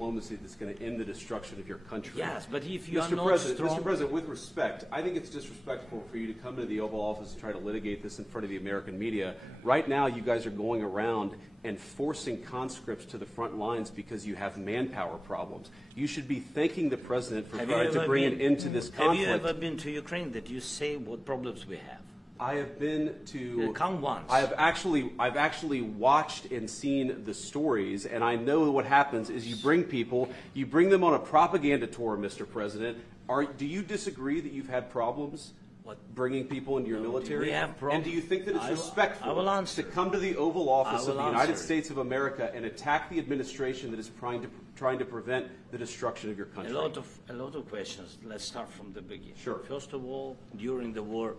diplomacy that's going to end the destruction of your country. Yes, but if you are Mr. not President, strong... Mr. President, with respect, I think it's disrespectful for you to come to the Oval Office and try to litigate this in front of the American media. Right now, you guys are going around and forcing conscripts to the front lines because you have manpower problems. You should be thanking the President for trying to bring an end to this conflict. Have you ever been to Ukraine that you say what problems we have? I have been to. Come once. I've actually watched and seen the stories, and I know what happens is you bring people, you bring them on a propaganda tour, Mr. President. Do you disagree that you've had problems bringing people into your military? We have problems. And do you think that it's respectful to come to the Oval Office of the United States of America and attack the administration that is trying to prevent the destruction of your country? A lot of questions. Let's start from the beginning. Sure. First of all, during the war,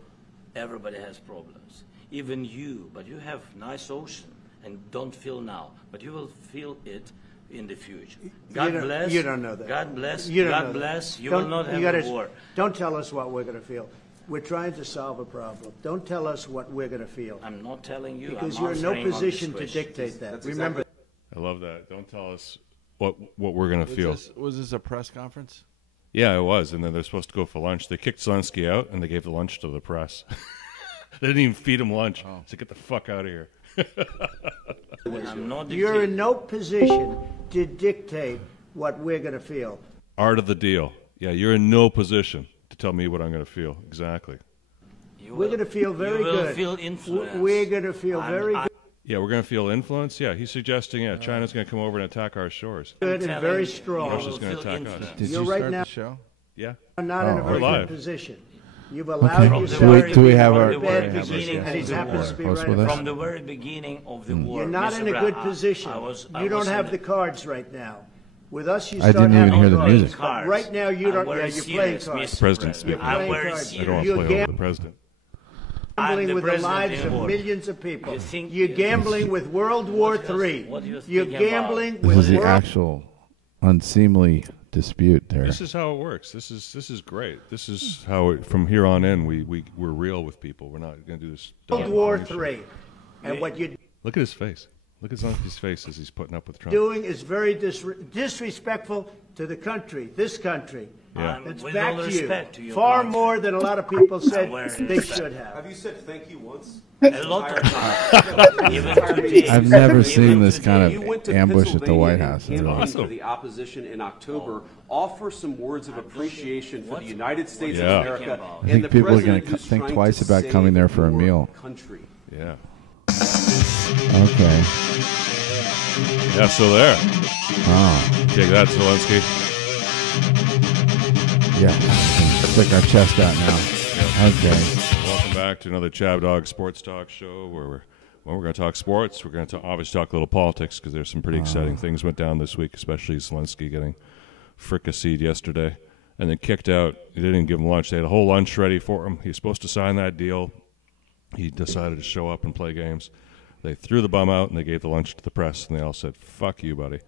everybody has problems. Even you, but you have nice ocean and don't feel now, but you will feel it in the future. God bless. You don't know that. God bless. You don't God bless. You will not have a war. Don't tell us what we're going to feel. We're trying to solve a problem. Don't tell us what we're going to feel. I'm not telling you. Because you're in no position to dictate that. Remember. I love that. Don't tell us what we're going to feel. Was this a press conference? Yeah, it was. And then they're supposed to go for lunch. They kicked Zelensky out, and they gave the lunch to the press. They didn't even feed him lunch. So get the fuck out of here. You're in no position to dictate what we're going to feel. Art of the deal. Yeah, you're in no position to tell me what I'm going to feel. Exactly. We're going to feel very good. You will feel influence. We're going to feel very good. Yeah, we're going to feel influence. Yeah, he's suggesting, China's going to come over and attack our shores. Good and very strong. Russia's going to attack us. Did you start the show? Yeah. You're not in a very live. good position. You've allowed yourself Do we have our bad position, and he happens to be right. From the very beginning of the war. You're not in a good position. You don't have the cards right now. With us, you start I didn't even hear the cards. music. Right now, you don't. Yeah, you're playing cards. President speaking. I don't want to play over the president. Gambling with the lives of millions of people. You're gambling with World War III. You're gambling with. This is the actual unseemly dispute there. This is how it works. This is great. This is how from here on in we're real with people. We're not going to do this. World War III, and what you look at his face. Look at Zelensky's face as he's putting up with Trump. Doing is very disrespectful to the country, this country. Yeah. It's back to you. Far more than a lot of people said they should have. Have you said thank you once? A lot of times. I've never seen this kind of ambush at the White House. For the opposition in October, offer some words of appreciation for the United States of America. I think people are going to think twice about coming there for a meal. Country. Yeah. Okay. Yeah, so there. Oh. Take that, Zelensky. Yeah. Stick our chest out now. Yep. Okay. Welcome back to another ChabDog Sports Talk show where we're going to talk sports. We're going to obviously talk a little politics because there's some pretty exciting things went down this week, especially Zelensky getting fricasseed yesterday and then kicked out. They didn't give him lunch. They had a whole lunch ready for him. He was supposed to sign that deal. He decided to show up and play games. They threw the bum out, and they gave the lunch to the press, and they all said, fuck you, buddy,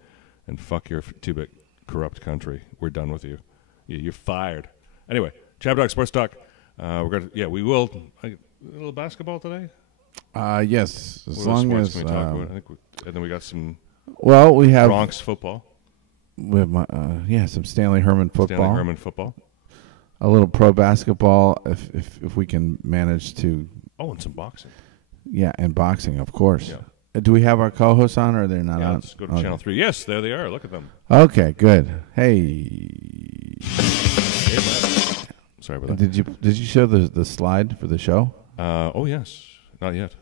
and fuck your two-bit corrupt country. We're done with you. You're fired. Anyway, ChabDog Sports Talk. We will. A little basketball today? Yes, as what long sports as... can we talk about? And then we got some we have Bronx football. We have some Stanley Herman football. Stanley Herman football. A little pro basketball, if we can manage to... Oh, and some boxing. Yeah, and boxing, of course. Yeah. Do we have our co-hosts on, or they're not on? Let's go to Channel 3. Yes, there they are. Look at them. Okay, good. Hey. Sorry about that. Did you show the slide for the show? Oh, yes. Not yet.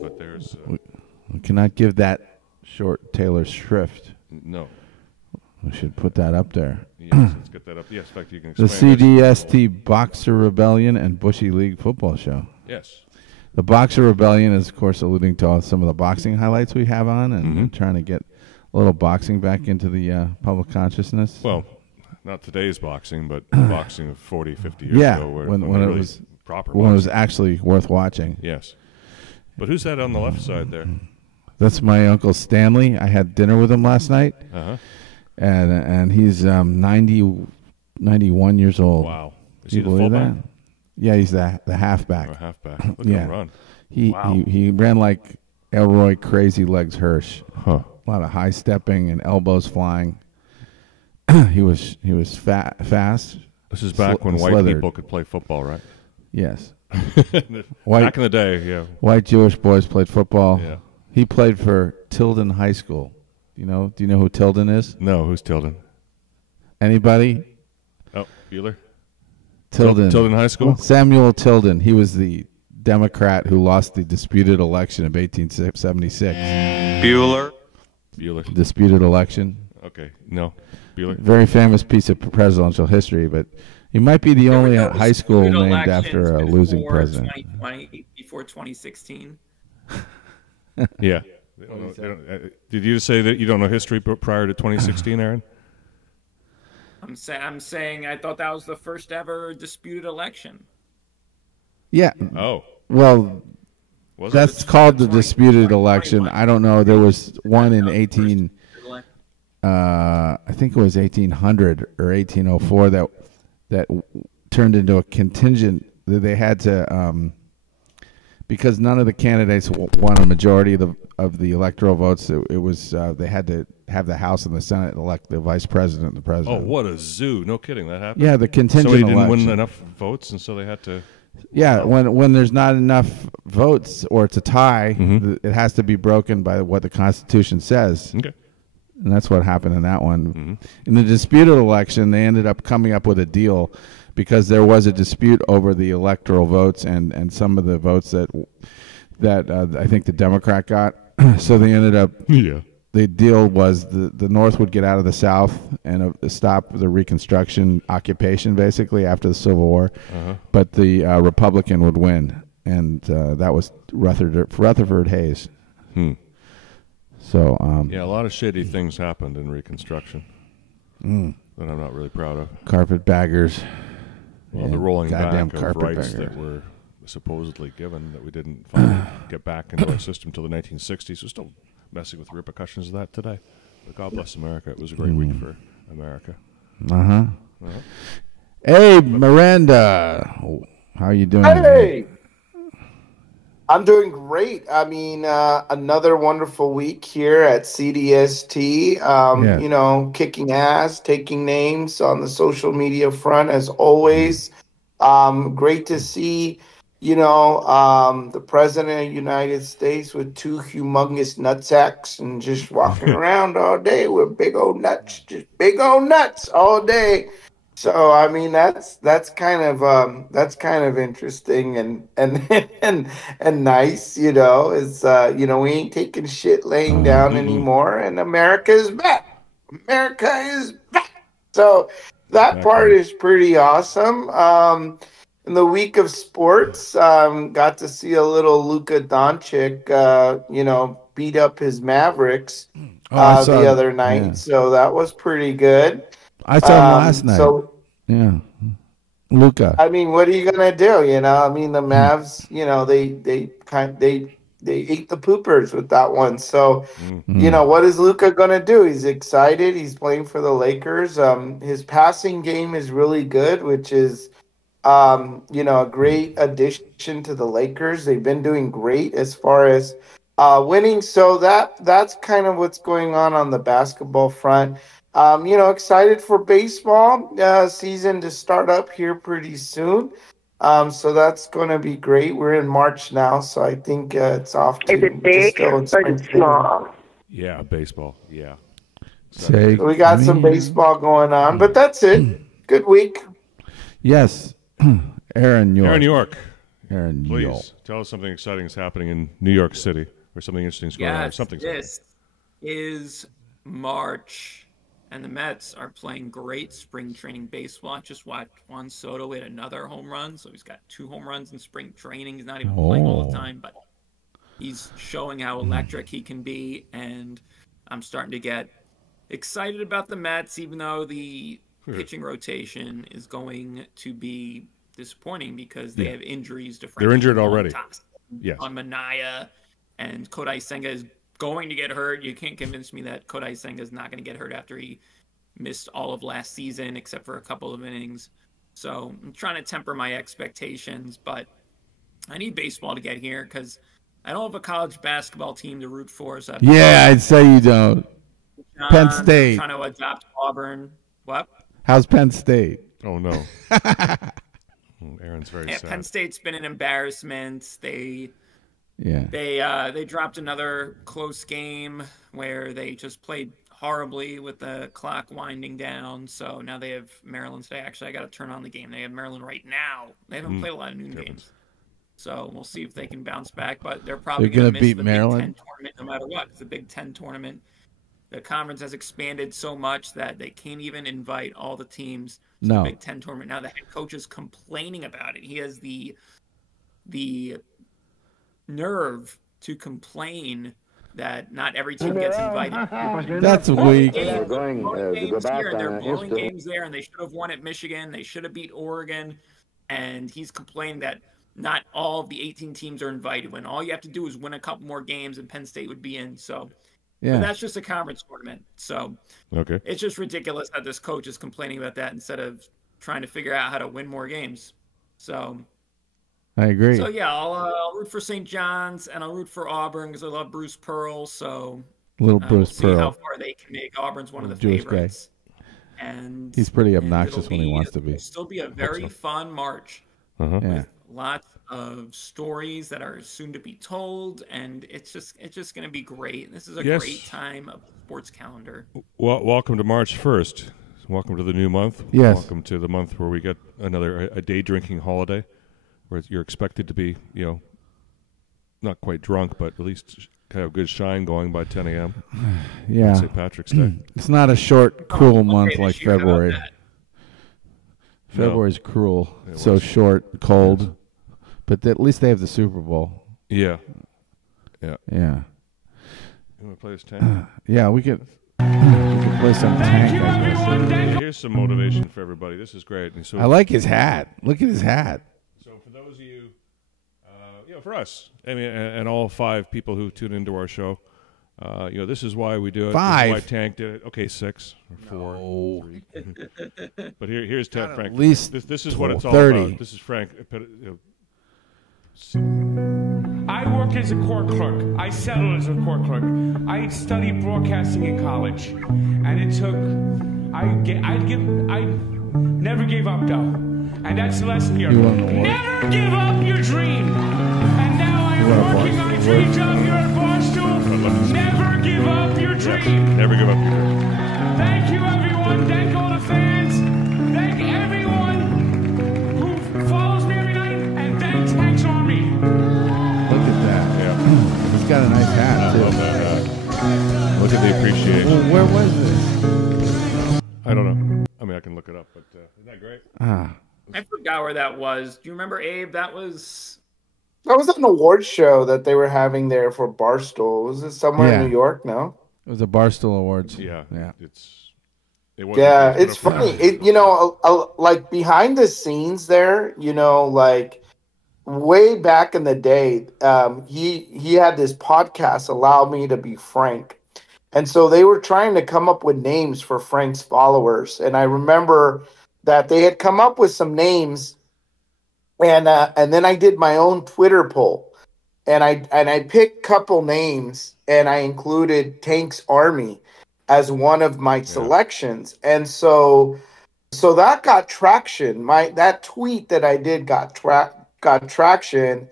But there's... we cannot give that short Taylor Swift. No. We should put that up there. Yes, let's get that up. Yes, in fact, you can explain the CDST Boxer Rebellion and Bushy League Football Show. Yes. The Boxer Rebellion is, of course, alluding to some of the boxing highlights we have on and trying to get a little boxing back into the public consciousness. Well, not today's boxing, but boxing of 40, 50 years ago. When it really was proper when it was actually worth watching. Yes. But who's that on the left side there? That's my Uncle Stanley. I had dinner with him last night. Uh-huh. And he's 91 years old. Wow. Is he the fullback? Yeah, he's the halfback. Oh, halfback. Look at him run. He ran like Elroy Crazy Legs Hirsch. Huh. A lot of high stepping and elbows flying. he was fast. This is back when white people could play football, right? Yes. Back in the day, yeah. White Jewish boys played football. Yeah. He played for Tilden High School. Do you know who Tilden is? No, who's Tilden? Anybody? Oh, Bueller? Tilden High School? Samuel Tilden. He was the Democrat who lost the disputed election of 1876. Bueller. Disputed election. Okay, no. Bueller. Very famous piece of presidential history, but he might be the only high school named after a losing president. Before 2016. Yeah. Did you say that you don't know history prior to 2016, Aaron? I'm saying I thought that was the first ever disputed election. Yeah. Oh. Well, that's called the disputed election. I don't know. There was one in I think it was 1800 or 1804 that turned into a contingent that they had to because none of the candidates won a majority of the electoral votes. It was they had to have the House and the Senate elect the vice president and the president. Oh, what a zoo! No kidding, that happened. Yeah, the contingent. So he didn't election. win enough votes, and so they had to. Yeah, when there's not enough votes or it's a tie, it has to be broken by what the Constitution says. Okay. And that's what happened in that one. In the disputed election, they ended up coming up with a deal because there was a dispute over the electoral votes and some of the votes that I think the Democrat got. So they ended up. Yeah. The deal was the North would get out of the South and stop the Reconstruction occupation, basically, after the Civil War. But the Republican would win, and that was Rutherford Hayes. So yeah, a lot of shady things happened in Reconstruction that I'm not really proud of. Carpetbaggers. Well, the rolling back of rights that were supposedly given that we didn't finally get back into our system until the 1960s. We're still messing with the repercussions of that today. But God bless America. It was a great week for America. Hey, Miranda. How are you doing? Hey. I'm doing great. I mean, another wonderful week here at CDST. You know, kicking ass, taking names on the social media front as always. Great to see, you know, the President of the United States with two humongous nutsacks and just walking around all day with big old nuts, just big old nuts all day. So I mean that's kind of interesting and nice, you know. It's you know, we ain't taking shit laying down anymore, and America is back. America is back. So that part is pretty awesome. In the week of sports, got to see a little Luka Doncic, you know, beat up his Mavericks the other night. Yeah. So that was pretty good. I saw him last night. So, yeah, Luka. I mean, what are you gonna do? You know, I mean, the Mavs. You know, they ate the poopers with that one. So, you know, what is Luka gonna do? He's excited. He's playing for the Lakers. His passing game is really good, which is, you know, a great addition to the Lakers. They've been doing great as far as winning. So that's kind of what's going on the basketball front. You know, excited for baseball season to start up here pretty soon. So that's going to be great. We're in March now, so I think it's off to. Is it big or small? Yeah, baseball. Yeah. So we got some baseball going on, but that's it. Good week. Yes. Aaron York. Please tell us something exciting is happening in New York City or something interesting is going on. This is March. And the Mets are playing great spring training baseball. I just watched Juan Soto hit another home run. So he's got 2 home runs in spring training. He's not even playing all the time, but he's showing how electric he can be. And I'm starting to get excited about the Mets, even though the pitching rotation is going to be disappointing because they have injuries to They're injured already. Yes. On Manaya, and Kodai Senga is going to get hurt. You can't convince me that Kodai Senga is not going to get hurt after he missed all of last season except for a couple of innings. So I'm trying to temper my expectations, but I need baseball to get here because I don't have a college basketball team to root for. So I'd say you don't. Penn State. I'm trying to adopt Auburn. What? How's Penn State? Oh, no. Aaron's very sad. Penn State's been an embarrassment. They dropped another close game where they just played horribly with the clock winding down. So now they have Maryland today. Actually, I got to turn on the game. They have Maryland right now. They haven't played a lot of noon games. So we'll see if they can bounce back. But they're probably going to miss the Maryland? Big Ten tournament no matter what. It's the Big Ten tournament. The conference has expanded so much that they can't even invite all the teams to the Big Ten tournament. Now the head coach is complaining about it. He has the nerve to complain that not every team gets invited. That's weak. They're blowing games there, and they should have won at Michigan. They should have beat Oregon. And he's complaining that not all of the 18 teams are invited, when all you have to do is win a couple more games and Penn State would be in. So but that's just a conference tournament. So it's just ridiculous that this coach is complaining about that instead of trying to figure out how to win more games. So I agree. So yeah, I'll root for St. John's and I'll root for Auburn because I love Bruce Pearl. So Bruce we'll see Pearl, how far they can make. Auburn's one of the Jewish favorites. Guy. And he's pretty obnoxious when he wants to be. It'll still be a very fun March. Yeah. Lots of stories that are soon to be told, and it's just going to be great. This is a great time of the sports calendar. Well, welcome to March 1st. Welcome to the new month. Yes. Welcome to the month where we get a day drinking holiday, where you're expected to be, not quite drunk, but at least have a good shine going by 10 a.m. Yeah. St. Patrick's Day. It's not a short, cruel month like February. February's cruel. So short, cold. But at least they have the Super Bowl. Yeah. Yeah. You want to play this tank? Yeah, we could play some tank. I guess. Here's some motivation for everybody. This is great. And so, I like his hat. Look at his hat. So for those of you, for us, I mean, and all 5 people who tune into our show, this is why we do it. 5. This is why Tank did it. Okay, 6 or 4. 3. But here's Frank. At least this is what it's all 30. about. This is Frank. I work as a court clerk. I settled as a court clerk. I studied broadcasting in college, and it took. I never gave up though, and that's the lesson here. Never give up your dream. And now I am working on a dream job here at Barstool. Never give up your dream. Never give up your dream. Thank you, everyone. Thank all the fans. Thank everyone who follows me every night, and thank Tank's Army. Look at that. Yeah. He's got a nice hat, too. I love that hat. Look at the appreciation. Well, where was this? I don't know. I mean, I can look it up, but isn't that great? I forgot where that was. Do you remember, Abe? That was an award show that they were having there for Barstool. Was it somewhere in New York? No? It was a Barstool Awards. Yeah. It's funny. Like behind the scenes there, like way back in the day, he had this podcast, Allow Me to Be Frank. And so they were trying to come up with names for Frank's followers. And I remember that they had come up with some names, and then I did my own Twitter poll. And I picked a couple names, and I included Tank's Army as one of my selections. And so that got traction. That tweet that I did got traction.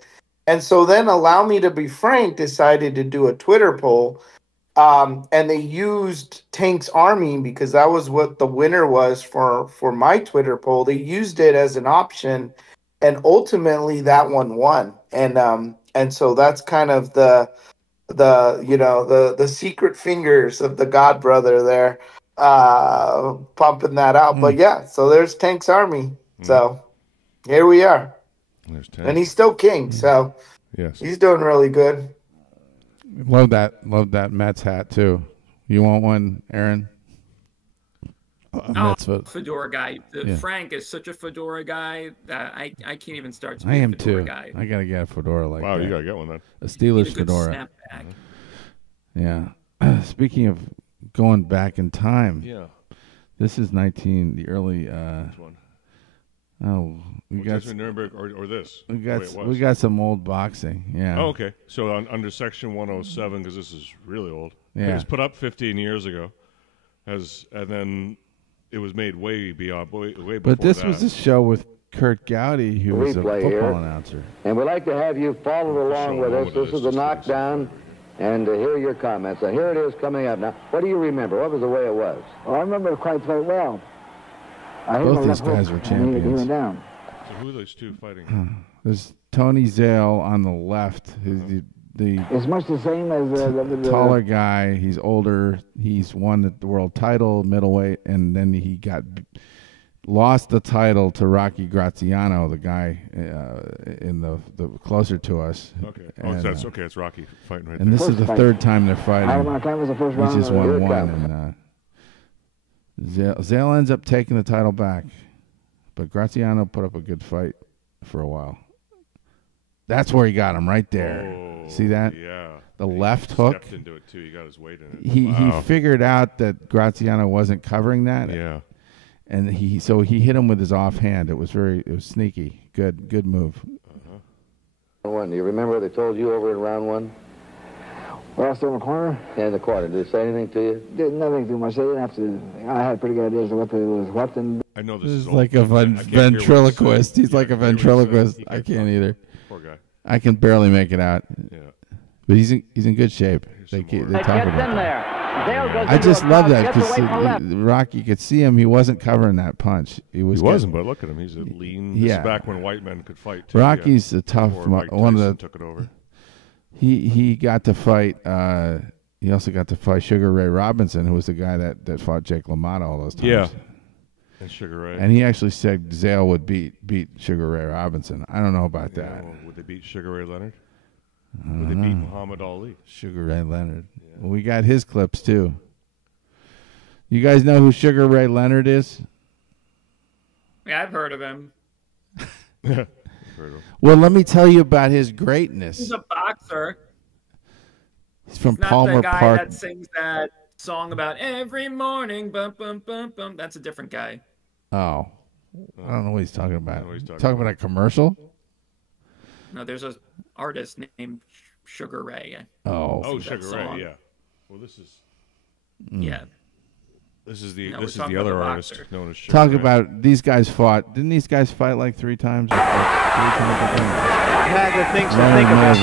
And so then Allow Me to Be Frank decided to do a Twitter poll. And they used Tank's Army because that was what the winner was for my Twitter poll. They used it as an option, and ultimately that one won. And so that's kind of the secret fingers of the God brother there, pumping that out. But yeah, so there's Tank's Army. So here we are. There's Tank. And he's still king. So he's doing really good. Love that Mets hat too. You want one, Aaron? Fedora guy. Frank is such a fedora guy that I can't even start to be I am a fedora too. guy. I gotta get a fedora like that. Wow, you gotta get one then. A Steelers fedora. Yeah. Speaking of going back in time. Yeah. This is the early. Which one? Oh, we got Nuremberg or this. We got some old boxing. Yeah. Oh, okay. So under Section 107, because this is really old. Yeah. It was put up 15 years ago, and then it was made way before But this that. was a show with Kurt Gowdy, who was a football announcer. And we'd like to have you follow along with us. This is the knockdown, and to hear your comments. And here it is coming up. Now, what do you remember? What was the way it was? Well, I remember it quite well. Both these guys were champions. He went down. So who are those two fighting? There's Tony Zane on the left, who's it's much the same as the taller guy. He's older. He's won the world title, middleweight, and then he lost the title to Rocky Gradziano, the guy in the closer to us. Okay. And, it's Rocky fighting right and there. This is the third time they're fighting. Was the first round. He just won one, and Zale ends up taking the title back, but Graziano put up a good fight for a while. That's where he got him right there. Oh, see that? Yeah. The left hook. Stepped into it too. He got his weight in it. He figured out that Graziano wasn't covering that. Yeah. And he hit him with his offhand. It was sneaky. Good move. Do you remember what they told you over in round one? Well, still in the corner? Yeah, in the corner. Did they say anything to you? Did nothing too much. They didn't have to. I had pretty good ideas of what was. And I know this is is like a ventriloquist. He's like a ventriloquist. I can't either. Poor guy. I can barely make it out. Yeah. But he's in good shape. They talk about that. I just love that because Rocky could see him. He wasn't covering that punch. He wasn't, but look at him. He's a lean. This is back when white men could fight. Too. Rocky's a tough one of the. Took it over. He got to fight. He also got to fight Sugar Ray Robinson, who was the guy that fought Jake LaMotta all those times. Yeah. And Sugar Ray. And he actually said Zale would beat Sugar Ray Robinson. I don't know about that. Well, would they beat Sugar Ray Leonard? Would they beat Muhammad Ali? Sugar Ray Leonard. Yeah. Well, we got his clips too. You guys know who Sugar Ray Leonard is? Yeah, I've heard of him. Well, let me tell you about his greatness. He's a boxer. He's from not Palmer the guy Park. That sings that song about every morning, bum bum bum bum. That's a different guy. Oh, I don't know what he's talking about. Talking about a commercial? No, there's an artist named Sugar Ray. Oh, Sugar Ray. Yeah. Well, this is. Yeah. This is the other artist known as Sugar Talk Ray. about these guys fought. Didn't these guys fight like 3 times? Or like 3 times? Hagler thinks to think about.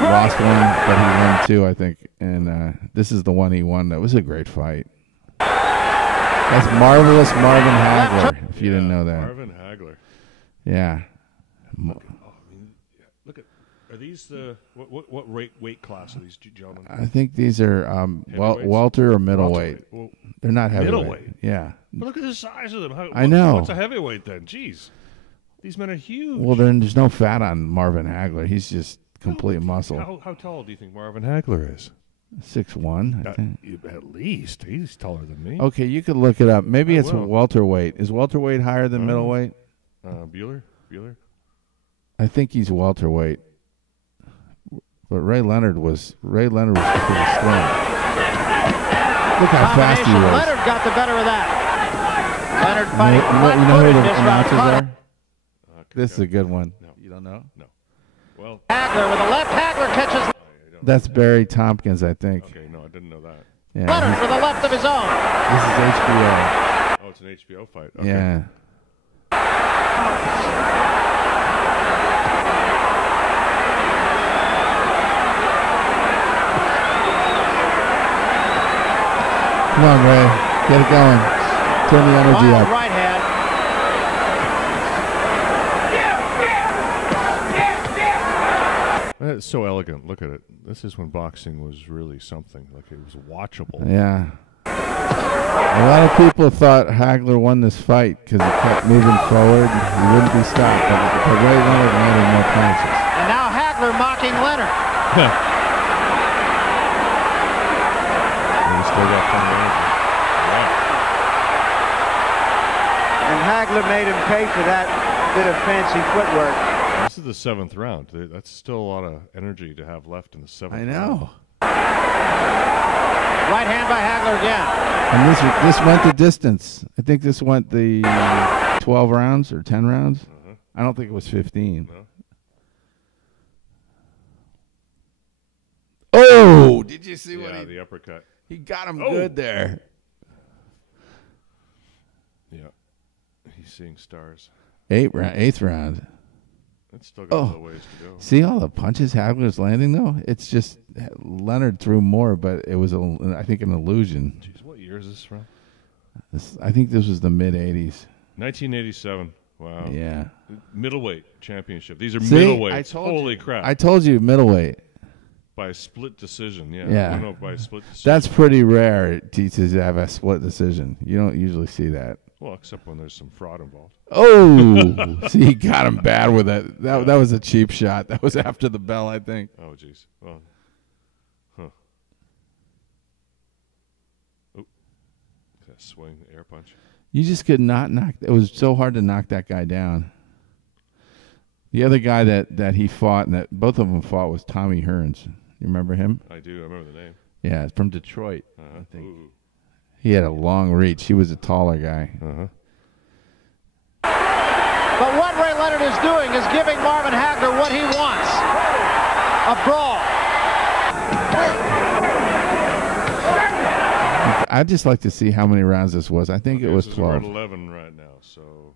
Lost one, but he won 2, I think. And this is the one he won. That was a great fight. That's Marvelous Marvin Hagler, if you didn't know that. Marvin Hagler. Yeah. Look at. Are these the what weight class are these gentlemen? I think these are welter or middleweight. Well, they're not heavyweight. Middleweight. Yeah. But look at the size of them. I know. What's a heavyweight then? Jeez, these men are huge. Well, there's no fat on Marvin Hagler. He's just complete muscle. How tall do you think Marvin Hagler is? 6'1", I think. At least he's taller than me. Okay, you could look it up. Maybe it's welterweight. Is welterweight higher than middleweight? Bueller. I think he's welterweight. But Ray Leonard was pretty slim. Look how fast he was. Leonard got the better of that. Leonard fighting you know who the this announcers round. are? This is a good one. No. You don't know? No. Well, Hagler with a left. Hagler catches. That's Barry Tompkins, I think. Okay, no, I didn't know that. Yeah, Leonard with a left of his own. This is HBO. Oh, it's an HBO fight. Okay. Yeah. Come on, Ray. Get it going. Turn the energy up. Right hand. It's so elegant. Look at it. This is when boxing was really something. Like it was watchable. Yeah. A lot of people thought Hagler won this fight because he kept moving forward. He wouldn't be stopped. But Ray Leonard landed more punches. And now Hagler mocking Leonard. He still got plenty of energy. And Hagler made him pay for that bit of fancy footwork. This is the 7th round. That's still a lot of energy to have left in the 7th round. I know. Right hand by Hagler again. And this went the distance. I think this went the 12 rounds or 10 rounds. I don't think it was 15. No. Oh, did you see what the uppercut. He got him good there. Yeah. He's seeing stars. Eighth round. That's still got a little ways to go. See all the punches Hagler's landing, though? It's just Leonard threw more, but it was, I think, an illusion. Jeez, what year is this from? I think this was the mid-'80s. 1987. Wow. Yeah. Middleweight championship. These are middleweights. Holy crap. I told you, middleweight. By a split decision, yeah. Yeah. No, by a split decision. That's pretty rare, to have a split decision. You don't usually see that. Well, except when there's some fraud involved. Oh, see, he got him bad with it. That was a cheap shot. That was after the bell, I think. Oh, jeez. Well, Oh, that swing, air punch. You just could not knock. It was so hard to knock that guy down. The other guy that he fought and that both of them fought was Tommy Hearns. You remember him? I do. I remember the name. Yeah, from Detroit. I think. Ooh. He had a long reach. He was a taller guy. But what Ray Leonard is doing is giving Marvin Hagler what he wants. A brawl. I'd just like to see how many rounds this was. I think it was 12. Around 11 right now, so.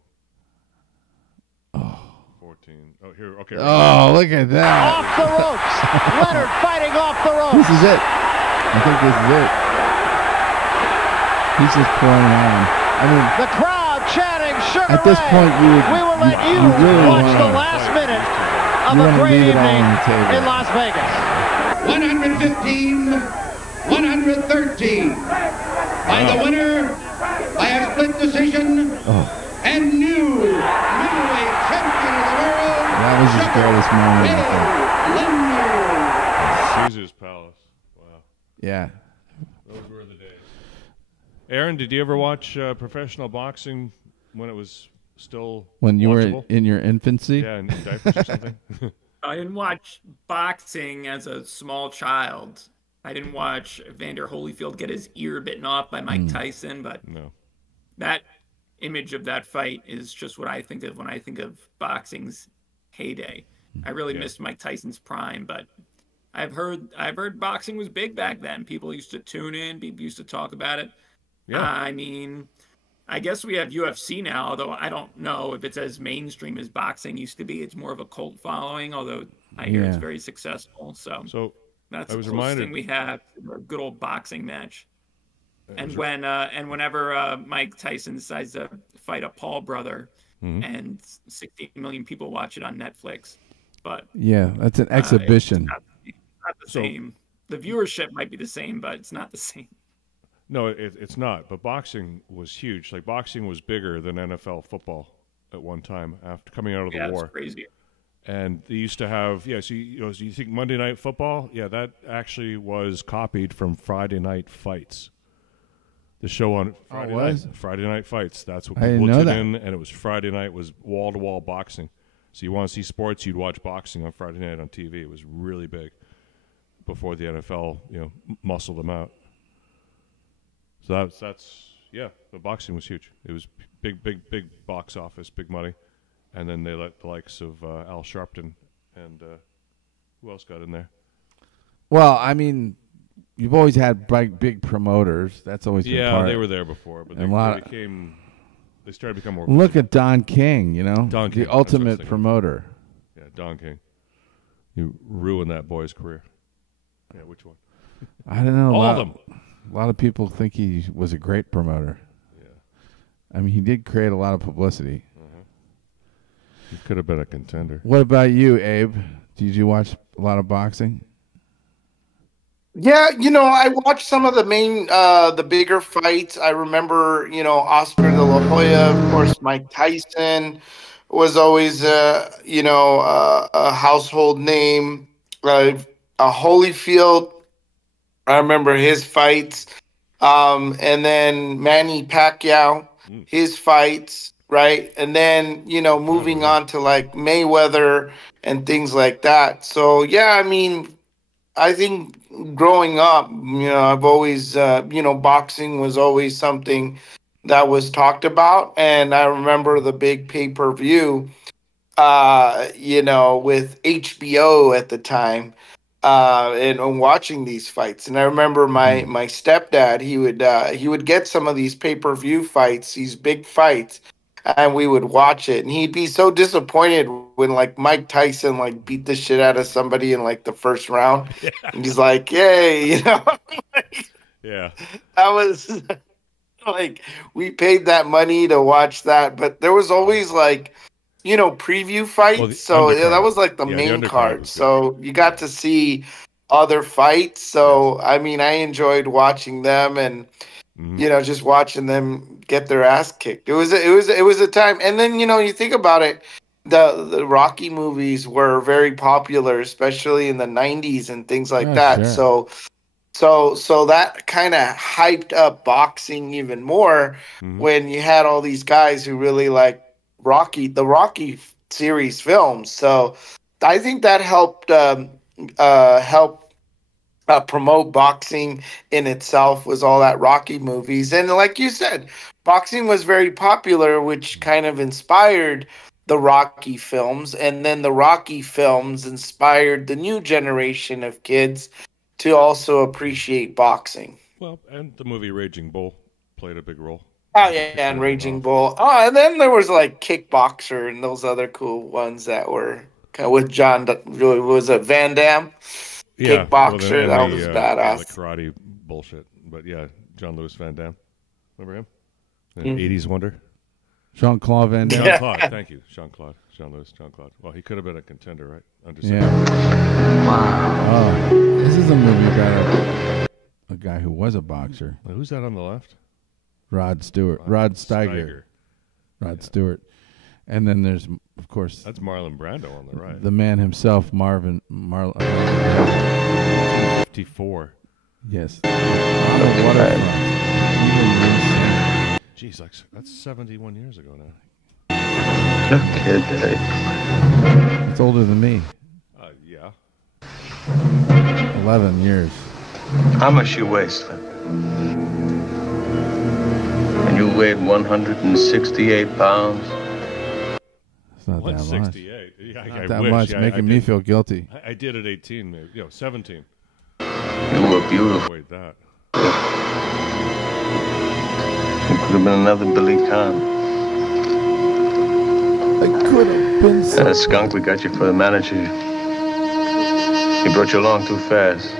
14. Oh, here. Okay. Oh, look at that. Off the ropes. Leonard fighting off the ropes. This is it. I think this is it. He's just pouring on. I mean, the crowd chanting Sugar At this Ray. point, We will let you really watch the last minute of a great evening in Las Vegas. 115, 113. By the winner, by a split decision, and new middleweight champion of the world. That was his greatest moment. Caesar's Palace. Wow. Yeah. Those were the days. Aaron, did you ever watch professional boxing when it was still when you watchable? were in your infancy? Yeah, in diapers or something. I didn't watch boxing as a small child. I didn't watch Evander Holyfield get his ear bitten off by Mike Tyson, but that image of that fight is just what I think of when I think of boxing's heyday. I really missed Mike Tyson's prime, but I've heard boxing was big back then. People used to tune in, people used to talk about it. Yeah. I mean, I guess we have UFC now, although I don't know if it's as mainstream as boxing used to be. It's more of a cult following, although I hear it's very successful. So that's the closest thing we have to a good old boxing match. And whenever Mike Tyson decides to fight a Paul brother, and 60 million people watch it on Netflix, but yeah, that's an exhibition. It's not the same. The viewership might be the same, but it's not the same. No, it's not. But boxing was huge. Like boxing was bigger than NFL football at one time after coming out of the war. Yeah, it's crazy. And they used to have so you think Monday Night Football? Yeah, that actually was copied from Friday Night Fights. The show on Friday Night Fights. That's what people tuned in, and it was Friday night was wall to wall boxing. So you want to see sports, you'd watch boxing on Friday night on TV. It was really big before the NFL, muscled them out. So that's the boxing was huge. It was big box office, big money, and then they let the likes of Al Sharpton and who else got in there? Well, I mean, you've always had big promoters. That's always been part. They were there before, but they started to become more. Look at Don King, Don King, the ultimate promoter. Yeah, Don King. You ruined that boy's career. Yeah, which one? I don't know. All of them. A lot of people think he was a great promoter. Yeah. I mean, he did create a lot of publicity. He could have been a contender. What about you, Abe? Did you watch a lot of boxing? Yeah, I watched some of the the bigger fights. I remember, Oscar de la Hoya, of course, Mike Tyson was always, a household name. Holyfield, I remember his fights. And then Manny Pacquiao, his fights, right? And then, moving on to like Mayweather and things like that. So, yeah, I mean, I think growing up, I've always, boxing was always something that was talked about. And I remember the big pay-per-view, with HBO at the time. and watching these fights. And I remember my stepdad, he would get some of these pay-per-view fights, these big fights, and we would watch it. And he'd be so disappointed when like Mike Tyson like beat the shit out of somebody in like the first round. Yeah. And he's like, "Yay," Yeah. That was like, we paid that money to watch that, but there was always like, preview fights. Well, so that was like the main card. So you got to see other fights. So, I mean, I enjoyed watching them and, just watching them get their ass kicked. It was a time. And then, you think about it, the Rocky movies were very popular, especially in the 90s and things like that. Sure. So that kind of hyped up boxing even more when you had all these guys who really like the Rocky series films. So I think that helped promote boxing in itself, was all that Rocky movies. And like you said, boxing was very popular, which kind of inspired the Rocky films. And then the Rocky films inspired the new generation of kids to also appreciate boxing. Well, and the movie Raging Bull played a big role. Oh, yeah, and Raging Bull. Oh, and then there was like Kickboxer and those other cool ones that were with John, was it Van Damme? Yeah, Kickboxer, that was badass. The karate bullshit. But yeah, John Lewis Van Damme. Remember him? An 80s wonder? Jean-Claude Van Damme. Jean-Claude, thank you. Jean-Claude. Jean-Claude. Well, he could have been a contender, right? Wow. Oh, this is a movie about a guy who was a boxer. Well, who's that on the left? Rod Steiger. Rod Stewart. And then there's, of course... That's Marlon Brando on the right. The man himself, Marlon... 54. Yes. On the waterfront. Jeez, that's 71 years ago now. Okay. It's older than me. Yeah. 11 years. How much you weigh, Slim? And you weighed 168 pounds? It's not that much. 168? Yeah, not that much, making me feel guilty. I did at 18, maybe. 17. You were beautiful. Weighed that. You could have been another Billy Khan. I could have been That skunk we got you for the manager. He brought you along too fast.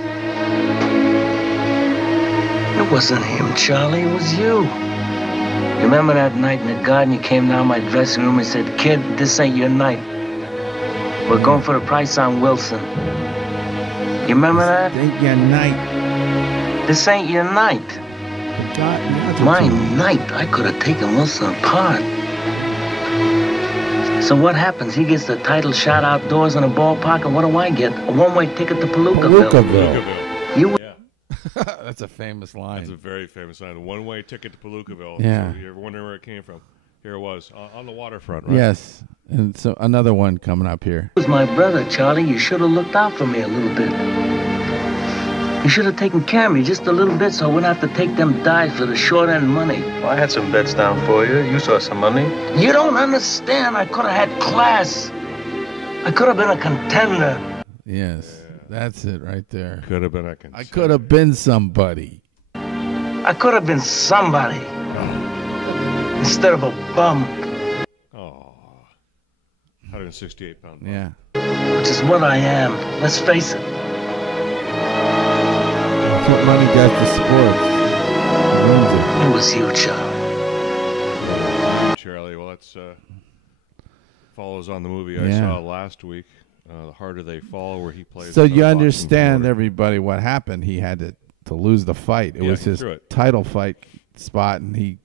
It wasn't him, Charlie. It was you. You remember that night in the garden? You came down my dressing room and said, "Kid, this ain't your night. We're going for the price on Wilson." You remember that? This ain't your night. This ain't your night. My night. I could have taken Wilson apart. So what happens? He gets the title shot outdoors in a ballpark, and what do I get? A one-way ticket to Palookaville. You. Yeah. That's a famous line. That's a very famous line. A one-way ticket to Palookaville. Yeah. So you're wondering where it came from. Here it was, on the waterfront, right? Yes. And so another one coming up here. He was my brother, Charlie. You should have looked out for me a little bit. You should have taken care of me just a little bit so I wouldn't have to take them dives for the short end money. Well, I had some bets down for you. You saw some money. You don't understand. I could have had class. I could have been a contender. Yes, that's it right there. Could have been a contender. I could have been somebody. I could have been somebody. Instead of a bum. Oh. 168 pounds. Yeah. Which is what I am. Let's face it. That's what money does to sports. It was you, Charlie. Well, that's follows on the movie I saw last week, The Harder They Fall, where he plays. So you understand, everybody, what happened. He had to lose the fight. It was his title fight spot, and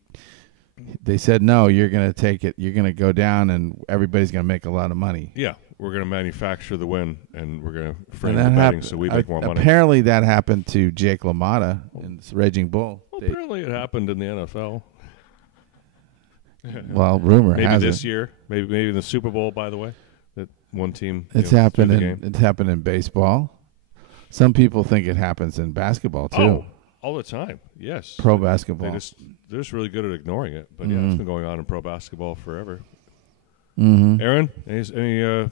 they said, no, you're going to take it. You're going to go down, and everybody's going to make a lot of money. Yeah, we're going to manufacture the win, and we're going to frame the betting so we make more money. Apparently that happened to Jake LaMotta in Raging Bull. Well, apparently it happened in the NFL. Well, rumor maybe has this it. year, maybe in the Super Bowl, by the way, that one team. It's happened in baseball. Some people think it happens in basketball, too. Oh, all the time, yes. Pro basketball. They're just really good at ignoring it. But, yeah, it's been going on in pro basketball forever. Mm-hmm. Aaron, any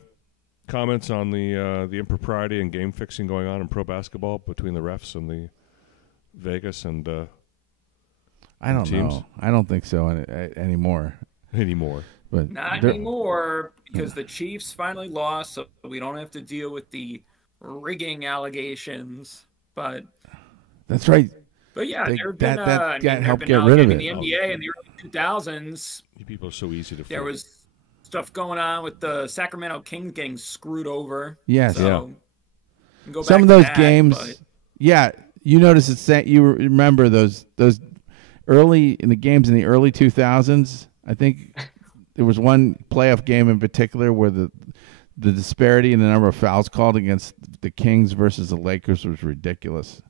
comments on the impropriety and game fixing going on in pro basketball between the refs and the Vegas and I don't teams? know. I don't think so anymore. But not anymore, because the Chiefs finally lost, so we don't have to deal with the rigging allegations. But that's right. But yeah, there have been that helped been get rid of it. in the NBA in the early 2000s. You people are so easy to. There was stuff going on with the Sacramento Kings getting screwed over. Yes, so go some back of those to that, games. but... Yeah, you notice it. You remember those early in the games in the early 2000s. I think there was one playoff game in particular where the disparity in the number of fouls called against the Kings versus the Lakers was ridiculous.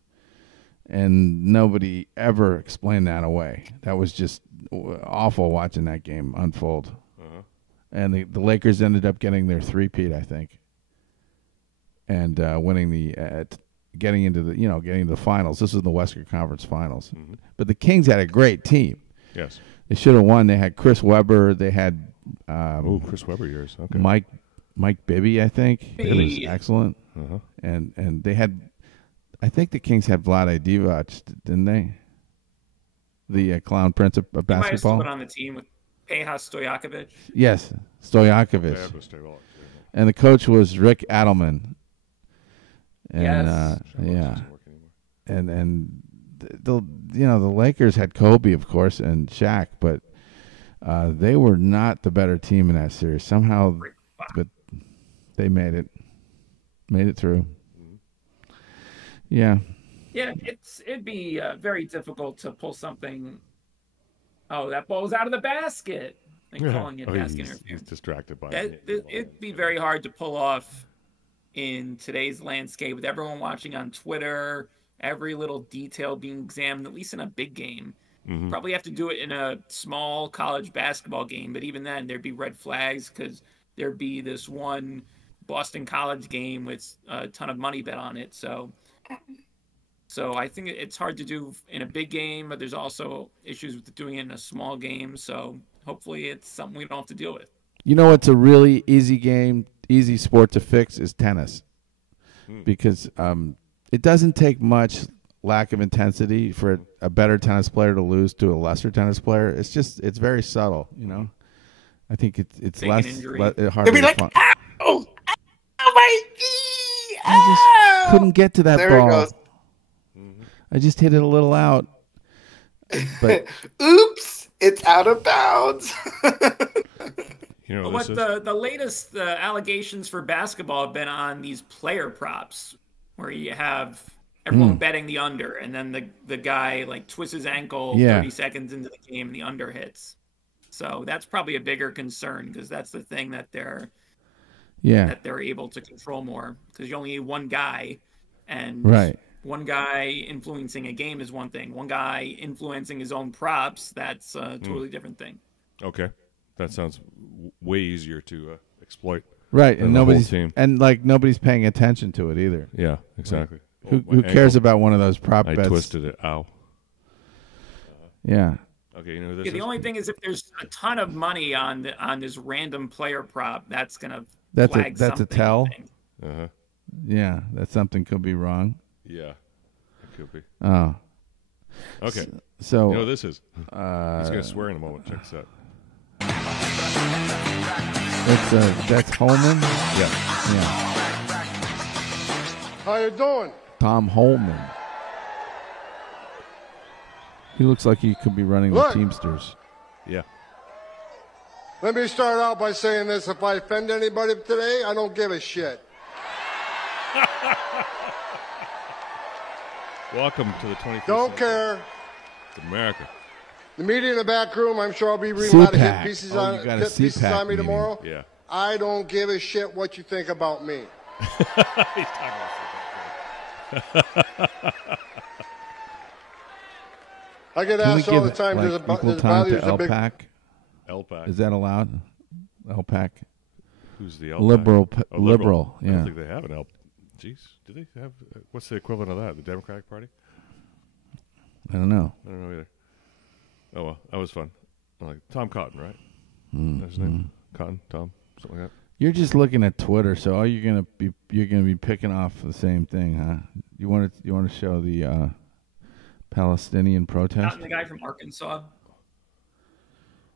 And nobody ever explained that away. That was just awful watching that game unfold. Uh-huh. And the Lakers ended up getting their three-peat, I think, and winning getting into the finals. This was the Western Conference Finals. Mm-hmm. But the Kings had a great team. Yes. They should have won. They had Chris Webber. They had Chris Webber years. Okay. Mike Bibby, I think. Bibby's excellent. Uh-huh. And they had, I think the Kings had Vlade Divac, didn't they? The clown prince of basketball. He might have still been on the team with Peja Stojakovic. Yes, Stojakovic. And the coach was Rick Adelman. And, yes. And the Lakers had Kobe, of course, and Shaq, but they were not the better team in that series somehow. But they made it through. Yeah. Yeah, it'd be very difficult to pull something. Oh, that ball's out of the basket, and calling it basket interference. He's distracted by it. It'd be very hard to pull off in today's landscape with everyone watching on Twitter, every little detail being examined, at least in a big game. Mm-hmm. Probably have to do it in a small college basketball game, but even then there'd be red flags because there'd be this one Boston College game with a ton of money bet on it. So I think it's hard to do in a big game, but there's also issues with doing it in a small game. So hopefully it's something we don't have to deal with. You know what's a really easy sport to fix is tennis. Because it doesn't take much lack of intensity for a better tennis player to lose to a lesser tennis player. It's very subtle, you know. I think it's less harder to find. Oh my God! I just couldn't get to that there ball. It goes. I just hit it a little out. But oops, it's out of bounds. You know what the latest allegations for basketball have been on these player props, where you have everyone betting the under, and then the guy like twists his ankle 30 seconds into the game, and the under hits. So that's probably a bigger concern because that's the thing that they're able to control more, because you only need one guy, and one guy influencing a game is one thing. One guy influencing his own props, that's a totally different thing. Okay, that sounds way easier to exploit. Right, and nobody's paying attention to it either. Yeah, exactly. Right. Who cares about one of those prop bets? I twisted it. Ow. Yeah. Okay, the only thing is if there's a ton of money on this random player prop, that's gonna flag that's a tell. Uh-huh. Yeah, that something could be wrong. Yeah, it could be. Oh. Okay. So this is. He's gonna swear in a moment. Check this out. That's Holman. Yeah. How you doing? Tom Holman. He looks like he could be running the Teamsters. Yeah. Let me start out by saying this. If I offend anybody today, I don't give a shit. Welcome to the 21st Don't care. It's America. The meeting in the back room, I'm sure I'll be reading a lot of hit pieces on me meeting. tomorrow. Yeah. I don't give a shit what you think about me. He's talking about I get asked all the time, like, equal time to LPAC? LPAC. Is that allowed? LPAC? Who's the LPAC? Liberal, yeah. I don't think they have an LPAC. Jeez, do they have, what's the equivalent of that? The Democratic Party? I don't know. I don't know either. Oh, well, that was fun. Like Tom Cotton, right? Mm-hmm. That's his name? Cotton? Tom? Something like that? You're just looking at Twitter, so all you're gonna be picking off the same thing, huh? You want to show the Palestinian protest? Not the guy from Arkansas.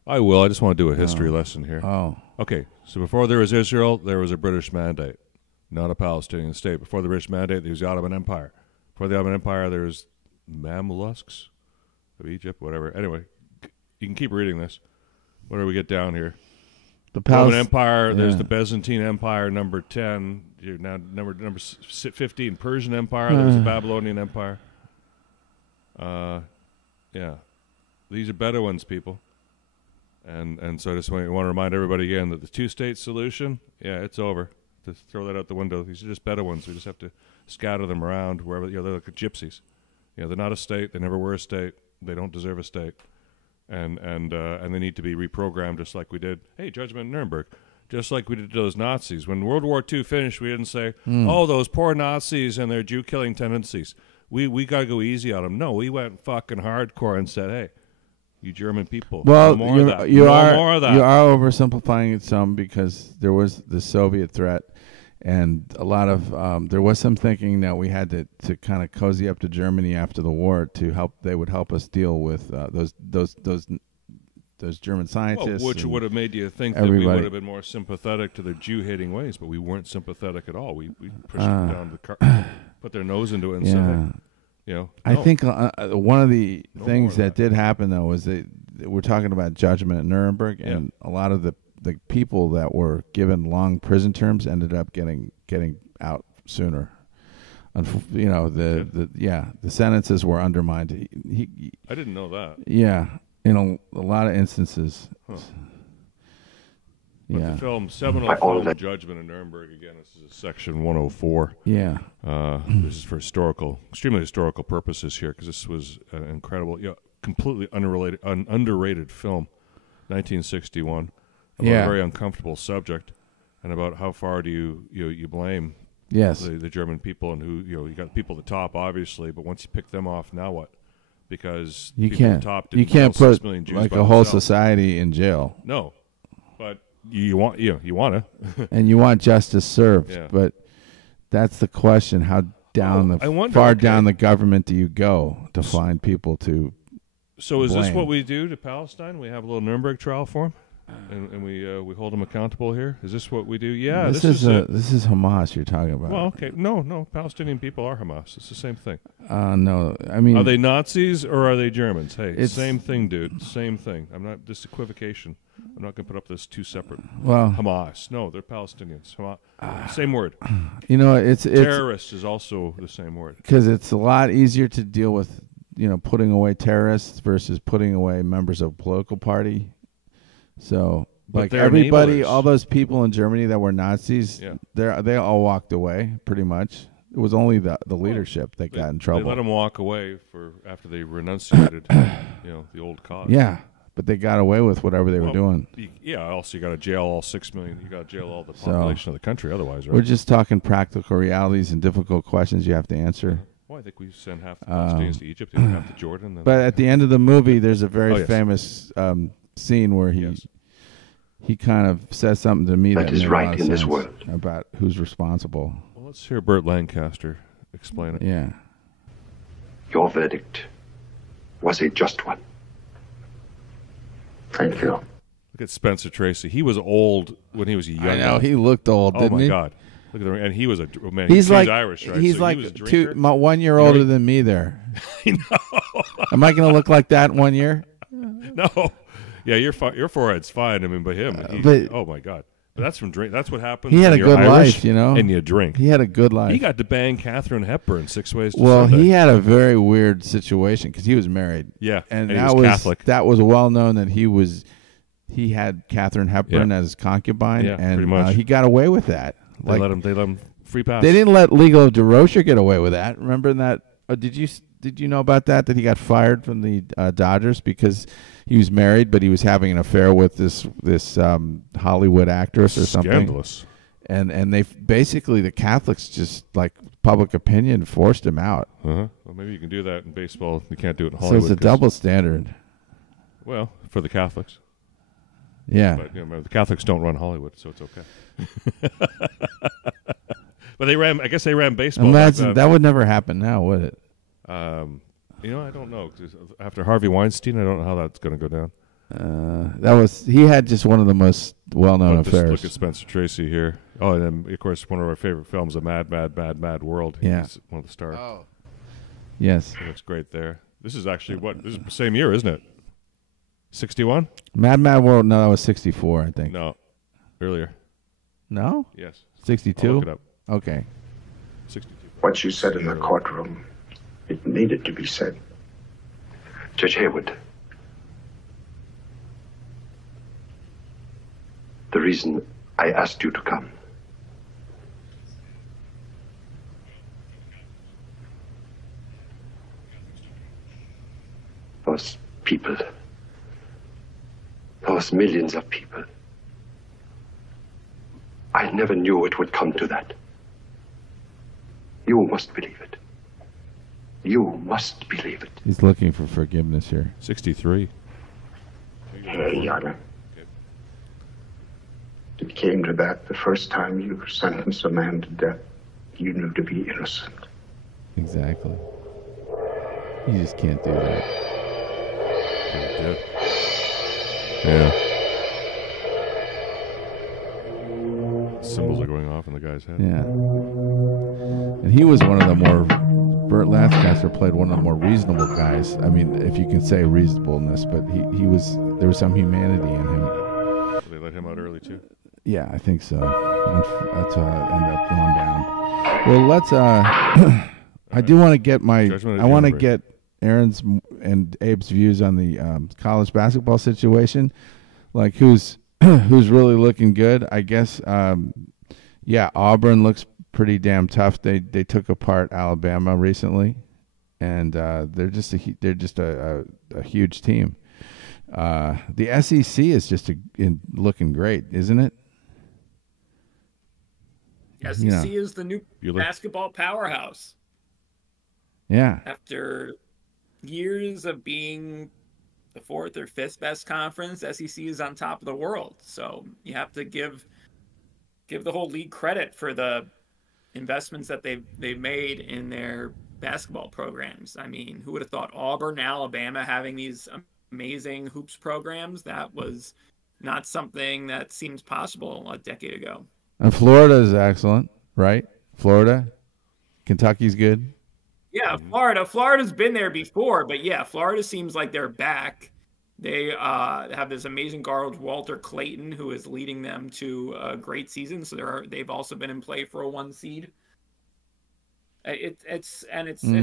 I will. I just want to do a history lesson here. Oh. Okay, so before there was Israel, there was a British mandate, not a Palestinian state. Before the British mandate, there was the Ottoman Empire. Before the Ottoman Empire, there was Mamluks of Egypt, whatever. Anyway, you can keep reading this. What do we get down here? The Roman Empire, there's the Byzantine Empire, number 10. You're now number 15, Persian Empire, there's the Babylonian Empire. Yeah. These are Bedouins, people. And so I just want to remind everybody again that the two-state solution, it's over. Just throw that out the window. These are just Bedouins. We just have to scatter them around wherever. They're like gypsies. They're not a state. They never were a state. They don't deserve a state. And they need to be reprogrammed just like we did. Hey, Judgment Nuremberg, just like we did to those Nazis. When World War II finished, we didn't say, "Oh, those poor Nazis and their Jew-killing tendencies. We gotta go easy on them." No, we went fucking hardcore and said, "Hey, you German people, well, no more of that. You no are more of that." You are oversimplifying it some because there was the Soviet threat. And a lot of there was some thinking that we had to kind of cozy up to Germany after the war to help. They would help us deal with those German scientists. Well, which would have made you think that we would have been more sympathetic to their Jew-hating ways, but we weren't sympathetic at all. We pushed them down the put their nose into it and said, "Hey, I think one of the things that did happen though was we're talking about judgment at Nuremberg, and a lot of the people that were given long prison terms ended up getting out sooner. The sentences were undermined. I didn't know that. Yeah, in a lot of instances. Huh. But the seminal film Judgment in Nuremberg, again, this is section 104. Yeah. This is for extremely historical purposes here, because this was an incredible, completely underrated film, 1961. About a very uncomfortable subject, and about how far do you blame the German people, and who you got people at the top obviously, but once you pick them off, now what? Because you people at the top you can't put like a whole society in jail. No, but you want to, and you want justice served, but that's the question: how far down the government do you go to find people to? So is this what we do to Palestine? We have a little Nuremberg trial for them? And we hold them accountable here. Is this what we do? Yeah, this is Hamas you're talking about. Well, okay, no, Palestinian people are Hamas. It's the same thing. No, I mean, are they Nazis or are they Germans? Hey, it's same thing, dude. Same thing. I'm not this equivocation. I'm not going to put up this two separate. Well, Hamas. No, they're Palestinians. Same word. It's terrorist is also the same word because it's a lot easier to deal with. Putting away terrorists versus putting away members of a political party. So, like everybody, neighbors. all those people in Germany that were Nazis, they all walked away pretty much. It was only the leadership that got in trouble. They let them walk away after they renunciated, the old cause. Yeah, but they got away with whatever they were doing. Also you got to jail all 6 million. You got to jail all the population of the country. Otherwise, right? We're just talking practical realities and difficult questions you have to answer. Well, I think we send half the Palestinians to Egypt and half to Jordan. But at the end of the movie, there's a very famous scene where he kind of says something to me that is right in this world about who's responsible. Well, let's hear Burt Lancaster explain it. Yeah. Your verdict was a just one. Thank you. Look at Spencer Tracy. He was old when he was young. I know, he looked old, didn't he? Oh, my God. Look at him. And he was he's like Irish, right? He's so like he was 1 year older than me there. No. Am I going to look like that 1 year? No. Yeah, your forehead's fine. I mean, but him, oh my God! But that's from drink. That's what happens. He had when a you're good Irish life, and you drink. He had a good life. He got to bang Katharine Hepburn 6 ways to Well, Sunday. he had a very weird situation because he was married. Yeah, and he that was Catholic. That was well known that he had Katharine Hepburn as his concubine, and pretty much. He got away with that. They let him free pass. They didn't let Ligo DeRocher get away with that. Remember in that? Did you know about that? That he got fired from the Dodgers because he was married, but he was having an affair with this Hollywood actress or something. Scandalous. And they basically, the Catholics, just like public opinion, forced him out. Well, maybe you can do that in baseball. You can't do it in Hollywood. So it's a double standard. Well, for the Catholics. Yeah. But the Catholics don't run Hollywood, so it's okay. But I guess they ran baseball. Imagine that would never happen now, would it? I don't know. 'Cause after Harvey Weinstein, I don't know how that's going to go down. He had just one of the most well-known affairs. Look at Spencer Tracy here. Oh, and then of course one of our favorite films, A Mad, Mad, Mad, Mad World. Yeah. He's one of the stars. Oh. Yes. It looks great there. This is actually this is the same year, isn't it? 61? Mad World. No, that was 64, I think. No, earlier. No. Yes. 62. I'll look it up. Okay. 62. What you said in the courtroom, it needed to be said. Judge Haywood, the reason I asked you to come those people, those millions of people, I never knew it would come to that. You must believe it. You must believe it. He's looking for forgiveness here. 63. Hey, Yana. It came to that the first time you sentenced a man to death you knew to be innocent. Exactly. You just can't do that. Yeah. Symbols are going off in the guy's head. Yeah. And he was one of the more... Burt Lancaster played one of the more reasonable guys. I mean, if you can say reasonableness, but he was... There was some humanity in him. They let him out early, too? Yeah, I think so. That's how it ended up going down. Well, let's... I do want to get I want to get Aaron's and Abe's views on the college basketball situation. Like, who's really looking good? I guess, Auburn looks pretty damn tough. They took apart Alabama recently, and they're just a huge team. The SEC is just looking great, isn't it? SEC is the new basketball powerhouse. Yeah. After years of being the fourth or fifth best conference, SEC is on top of the world. So you have to give the whole league credit for the investments that they've made in their basketball programs. I mean, who would have thought Auburn, Alabama having these amazing hoops programs? That was not something that seems possible a decade ago. And Florida is excellent, right? Florida, Kentucky's good. Yeah, Florida's been there before, but yeah, Florida seems like they're back. They have this amazing guard, Walter Clayton, who is leading them to a great season. So they've also been in play for a 1 seed. It's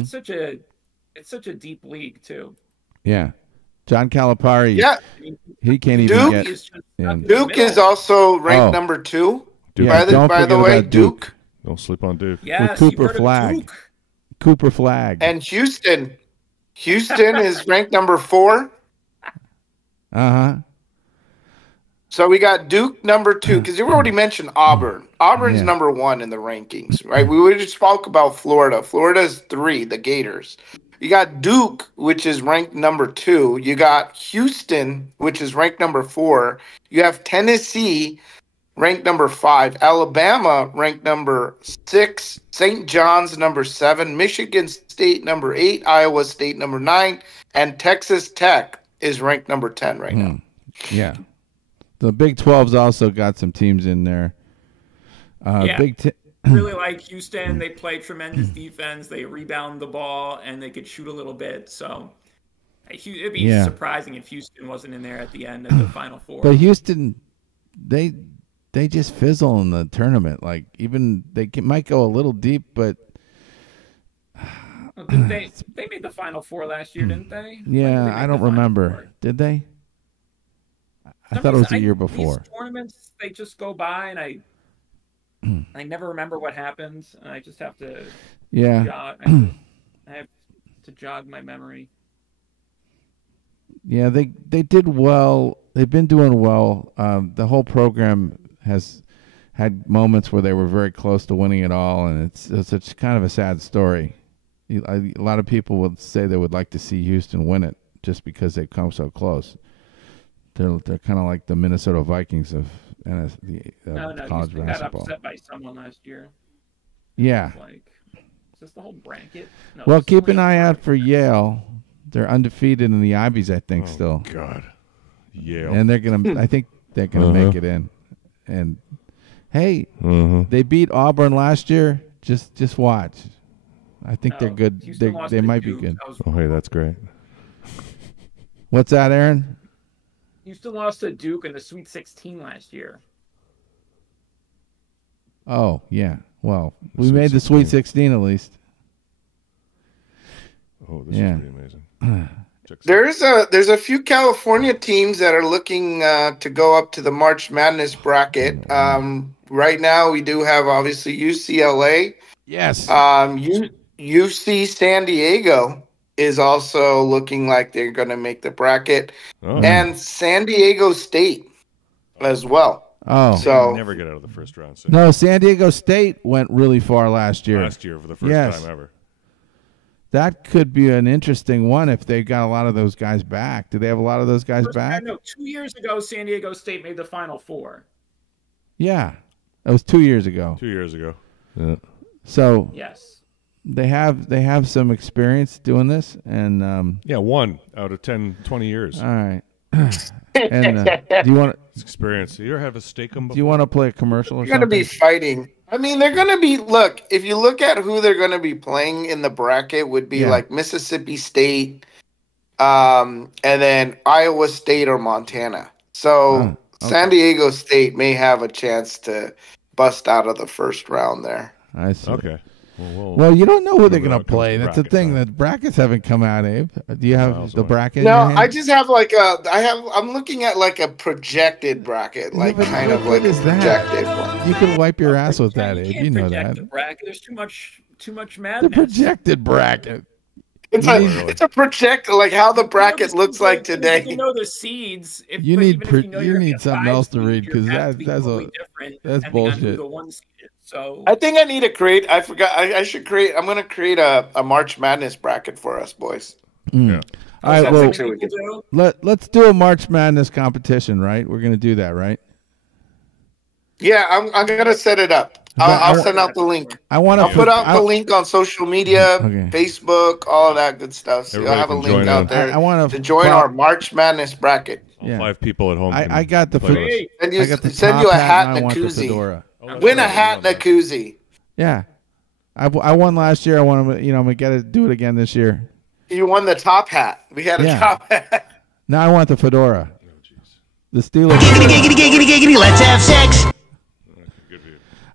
such a deep league too. Yeah, John Calipari. Yeah, he can't even get in. Duke is also ranked number 2. Duke. By the way, Duke. Don't sleep on Duke. Yes, with Cooper Flag. Cooper Flag. And Houston is ranked number 4. Uh-huh. So we got Duke number 2, because you already mentioned Auburn. Auburn's number 1 in the rankings, right? We just spoke about Florida. Florida's 3, the Gators. You got Duke, which is ranked number 2. You got Houston, which is ranked number 4. You have Tennessee, ranked number 5. Alabama, ranked number 6. St. John's, number 7. Michigan State, number 8. Iowa State, number 9. And Texas Tech is ranked number 10 right now. Yeah. The Big 12's also got some teams in there. Really like Houston. They play tremendous defense. They rebound the ball, and they could shoot a little bit. So it'd be surprising if Houston wasn't in there at the end of the Final Four. But Houston, they just fizzle in the tournament. Like, even they might go a little deep, but they made the Final Four last year, didn't they? Yeah, I don't remember. Did they? I thought it was the year before. These tournaments, they just go by, and I never remember what happened. And I just have to jog. I have to jog my memory. Yeah, they did well. They've been doing well. The whole program has had moments where they were very close to winning it all, and it's kind of a sad story. A lot of people would say they would like to see Houston win it just because they've come so close. They're kind of like the Minnesota Vikings of college Houston basketball. Got upset by someone last year. Yeah. Is this the whole bracket? No, well, keep an eye out for Yale. They're undefeated in the Ivies, I think. Still. God. Yale. And they're gonna. I think they're gonna make it in. And hey, they beat Auburn last year. Just watch. I think they're good. They might be good. Oh, hey, that's great. What's that, Aaron? Houston lost to Duke in the Sweet 16 last year. Oh, yeah. Well, we made the Sweet 16 at least. Oh, this is pretty amazing. There's a few California teams that are looking to go up to the March Madness bracket. Right now, we do have, obviously, UCLA. Yes. UC San Diego is also looking like they're going to make the bracket. Oh. And San Diego State as well. Oh. So never get out of the first round. No, San Diego State went really far last year. Last year for the first time ever. That could be an interesting one if they got a lot of those guys back. Do they have a lot of those guys back? No, 2 years ago, San Diego State made the Final Four. Yeah. That was 2 years ago. 2 years ago. Yeah. So yes, they have some experience doing this, and 1 out of 10, 20 years. All right. And do you want experience? You ever have a steak? Do you want to play a commercial? Or they're going to be fighting. I mean, they're going to be. Look, if you look at who they're going to be playing in the bracket, would be like Mississippi State, and then Iowa State or Montana. So San Diego State may have a chance to bust out of the first round there. I see. Okay. Well, you don't know who they're going to play. That's the thing. The brackets haven't come out, Abe. Do you have the bracket? No, I just have I'm looking at like a projected bracket, like kind of like a projected one. You can wipe your ass with that, Abe. You know that. The bracket. There's too much madness. The projected bracket. It's a project, like how the bracket looks like today. You know the seeds. You need something else to read because that's bullshit. So I think I need to create. I forgot. I should create. I'm going to create a March Madness bracket for us, boys. Yeah. All right. Well, let's do a March Madness competition, right? We're going to do that, right? Yeah, I'm going to set it up. I'll send out the link. I'll put out the link on social media, Facebook, all of that good stuff. So you'll have a link out there to join our March Madness bracket. 5 people at home. I got the send you a hat and a koozie. Win a hat and a koozie. Yeah, I won last year. I want to, I'm gonna do it again this year. You won the top hat. We had a top hat. Now I want the fedora. Oh, jeez. The Steelers. Let's have sex.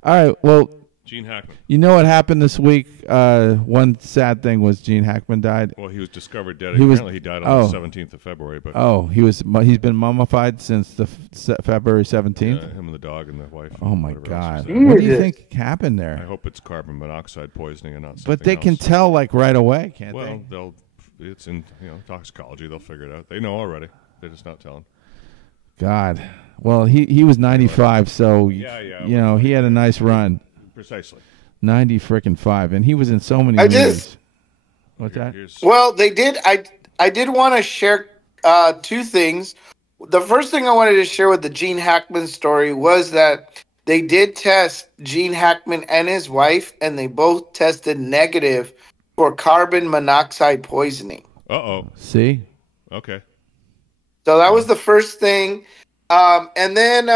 All right. Well, Gene Hackman. You know what happened this week? One sad thing was Gene Hackman died. Well, he was discovered dead. Apparently, he died on the 17th of February. But he's been mummified since the February 17th. Him and the dog and the wife. Oh my God! What do you think happened there? I hope it's carbon monoxide poisoning and not something But they can else. tell right away, can't they? Well, it's in toxicology. They'll figure it out. They know already. They're just not telling. God. Well, he was 95, so he had a nice run. Precisely. 90-5, and he was in so many movies. What's that? Well, they did. I did want to share 2 things. The first thing I wanted to share with the Gene Hackman story was that they did test Gene Hackman and his wife, and they both tested negative for carbon monoxide poisoning. Uh-oh. See? Okay. So that was the first thing. And then,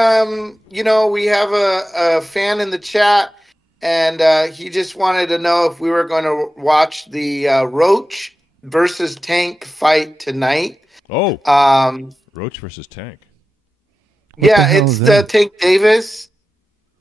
we have a fan in the chat, and he just wanted to know if we were going to watch the Roach versus Tank fight tonight. Oh. Roach versus Tank. It's Tank Davis.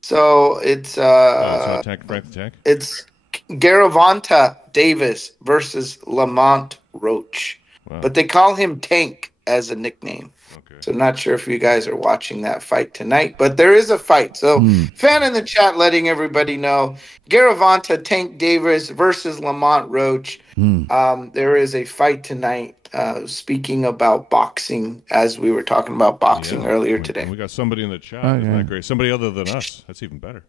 So it's it's not Tank Frank the Tank? It's Garavanta Davis versus Lamont Roach. Wow. But they call him Tank as a nickname. Okay. So not sure if you guys are watching that fight tonight, but there is a fight. So fan in the chat letting everybody know, Garavanta Tank Davis versus Lamont Roach. There is a fight tonight. Speaking about boxing, as we were talking about boxing earlier today. We got somebody in the chat. Isn't that great? Somebody other than us. That's even better.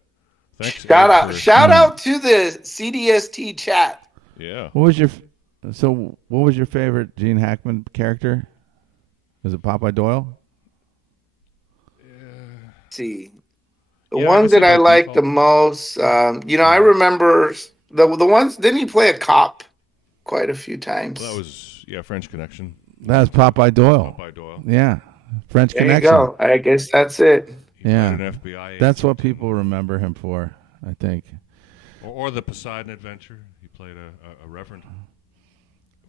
Thanks. Shout out to the CDST chat. Yeah. What was your favorite Gene Hackman character? Was it Popeye Doyle? see. The ones that I like the most, I remember the ones. Didn't he play a cop quite a few times? Well, that was French Connection. That was Popeye Doyle. Popeye Doyle. Yeah, French There Connection. you go. I guess that's it. Yeah, an FBI that's what people remember him for, I think. Or the Poseidon Adventure. He played a reverend.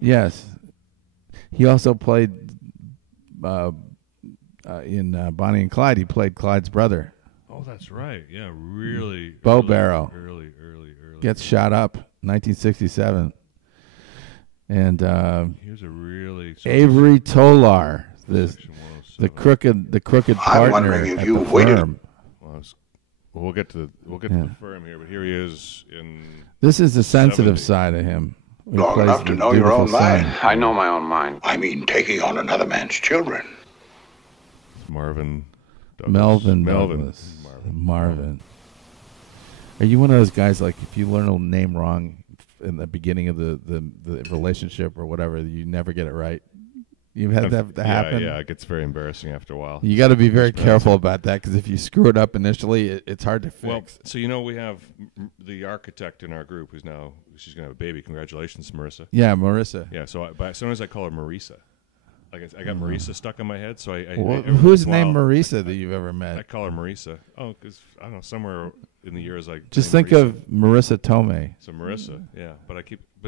Yes, he also played in Bonnie and Clyde. He played Clyde's brother. Oh, that's right. Yeah, really. Bo Barrow. Early. Gets shot up, 1967. And here's a really Avery Tolar, the crooked partner. I'm wondering if you at the waited. firm. Well, we'll get to the firm here, but here he is in. This is the sensitive side of him. He Long plays enough to the know your own beautiful mind. son. I know my own mind. I mean, taking on another man's children. Melvin. Are you one of those guys, like, if you learn a name wrong in the beginning of the relationship or whatever, you never get it right? You've had that happen? Yeah, it gets very embarrassing after a while. You got to be very careful about that, because if you screw it up initially, it's hard to fix. Well, so we have the architect in our group she's going to have a baby. Congratulations, Marissa. Yeah, Marissa. Yeah, so as soon as I call her Marisa. Like I got Marisa stuck in my head, so who's named Marisa that you've ever met? I call her Marisa. Oh, because I don't know, somewhere in the years like just think Marisa. of Marissa Tomei. So Marissa, yeah, but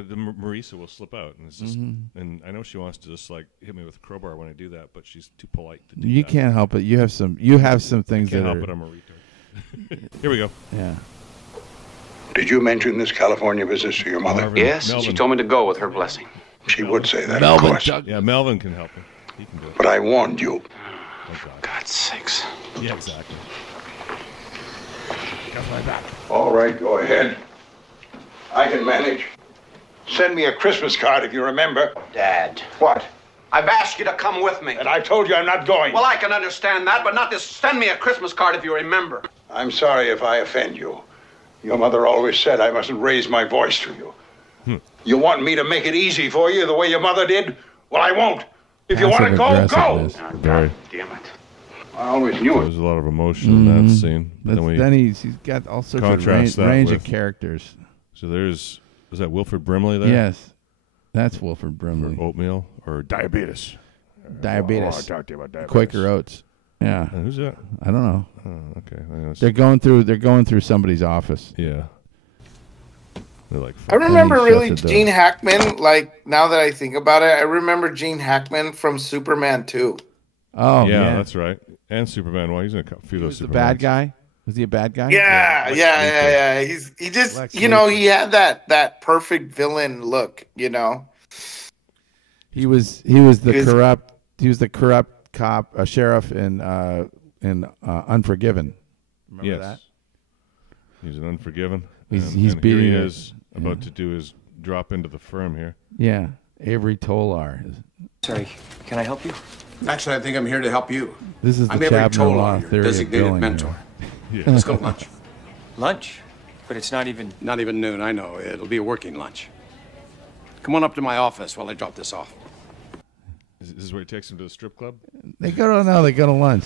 the Marisa will slip out, and it's just, and I know she wants to just like hit me with a crowbar when I do that, but she's too polite to do You that. can't help it. You have some things I can't that help are. it. I'm a retard. Here we go. Yeah. Did you mention this California business to your mother? Yes, she told me to go with her blessing. She would say that, Melvin of course. Yeah, Melvin can help him. He can do it. But I warned you. Oh, God. God's sakes. Yeah, exactly. Got my back. All right, go ahead. I can manage. Send me a Christmas card if you remember. Dad. What? I've asked you to come with me. And I told you I'm not going. Well, I can understand that, but not to send me a Christmas card if you remember. I'm sorry if I offend you. Your mother always said I mustn't raise my voice to you. You want me to make it easy for you the way your mother did? Well, I won't. If you want to go, go. Oh, God damn it. I always knew it. There's a lot of emotion in that scene. Then he's got all sorts of range of characters. So was that Wilford Brimley there? Yes, that's Wilford Brimley. Or oatmeal or diabetes. Diabetes. Oh, I talked to you about diabetes. Quaker Oats. Yeah. And who's that? I don't know. Oh, okay. They're going through somebody's office. Yeah. They're like. I remember really Gene Hackman. Like, now that I think about it, I remember Gene Hackman from Superman 2. Oh yeah, that's right. And Superman. Well, he's in a few of those. The bad guy. Was he a bad guy? Yeah. He just he had that perfect villain look. He was the corrupt cop, sheriff in Unforgiven. Remember that? He's an Unforgiven. He's and here he is about to do his drop into the firm here. Yeah, Avery Tolar. Sorry, can I help you? Actually, I think I'm here to help you. This is the I'm Avery Chabner Tolar, law your theory of designated billing. mentor. Yeah. Let's go to lunch. Lunch? But it's not even noon, I know. It'll be a working lunch. Come on up to my office while I drop this off. Is this where he takes him to the strip club? They go to lunch.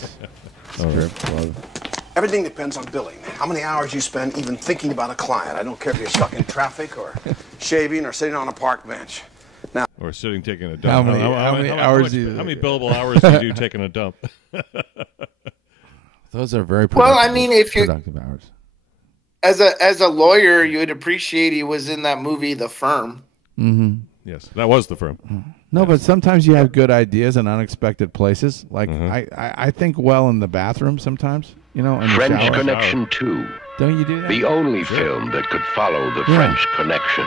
Strip club. Everything depends on billing. How many hours you spend even thinking about a client. I don't care if you're stuck in traffic or shaving or sitting on a park bench. Now, or sitting taking a dump. How many hours? How many billable hours do you do taking a dump? Those are very productive, well. I mean, if you productive hours. As a lawyer, you would appreciate he was in that movie, The Firm. Mm-hmm. Yes, that was The Firm. No, but sometimes you have good ideas in unexpected places. Like I think well in the bathroom sometimes. In the French shower. Connection 2. Don't you do that? The only film that could follow the French Connection.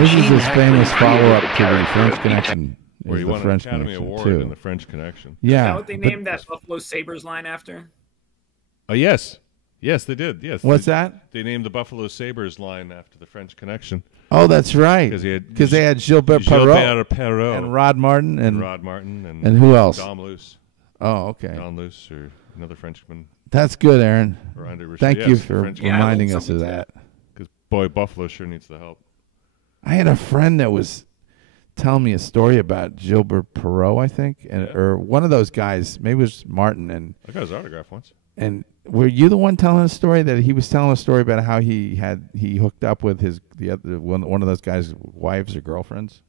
This is his famous follow-up to the French Connection. Where he won an Academy Award in the French Connection. Yeah. Is that what they named that Buffalo Sabres line after? Oh, yes. Yes, they did. Yes. What's that? They named the Buffalo Sabres line after the French Connection. Oh, that's right. Because they had Gilbert Perrault and Rod Martin and who else? Dom Luce. Oh, okay. Don Luce or another Frenchman. That's good, Aaron. Thank you Yes, for reminding us of that. Because boy, Buffalo sure needs the help. I had a friend that was telling me a story about Gilbert Perot, I think, or one of those guys. Maybe it was Martin. And I got his autograph once. And were you the one telling a story that he was telling a story about how he hooked up with one of those guys' wives or girlfriends?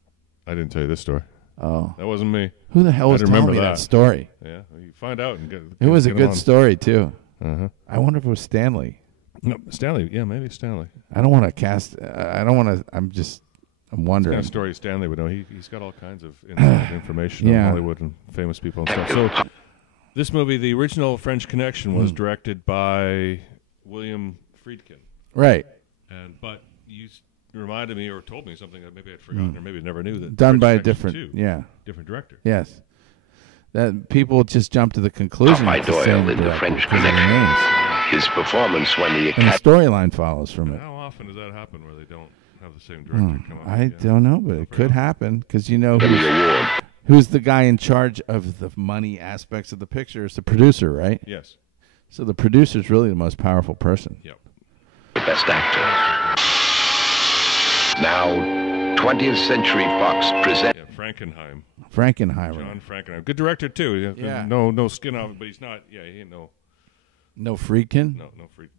I didn't tell you this story. Oh, that wasn't me. Who the hell was telling me that story? Yeah, you find out and get. It was a good story too. Uh-huh. I wonder if it was Stanley. No, Stanley. Yeah, maybe Stanley. I don't want to cast. I don't want to. I'm wondering. It's kind of story Stanley would know. He's got all kinds of information on Hollywood and famous people and stuff. So this movie, the original French Connection, was directed by William Friedkin. Right. But you reminded me or told me something that maybe I'd forgotten or maybe I never knew that. Done French by a Connection different, different director. Yes. That people just jump to the conclusion. By Doyle in the French Connection. His performance when the and the storyline follows from it. How often does that happen where they don't have the same director come up? I don't know, but it could happen because you know who's the guy in charge of the money aspects of the picture? It's the producer, right? Yes. So the producer's really the most powerful person. Yep. The best actor. Now, 20th Century Fox presents Frankenheimer. John Frankenheimer. Good director, too. Yeah. No skin off, but he's not, he ain't no Friedkin?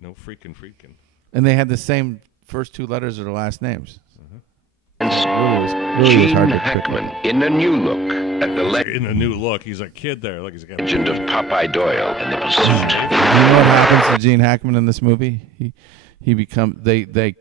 No Friedkin. And they had the same first two letters of their last names. Gene Hackman in a new look at the in a new look. He's a kid there. Look, he's a legend of Popeye Doyle and the pursuit. You know what happens to Gene Hackman in this movie? He becomes they didn't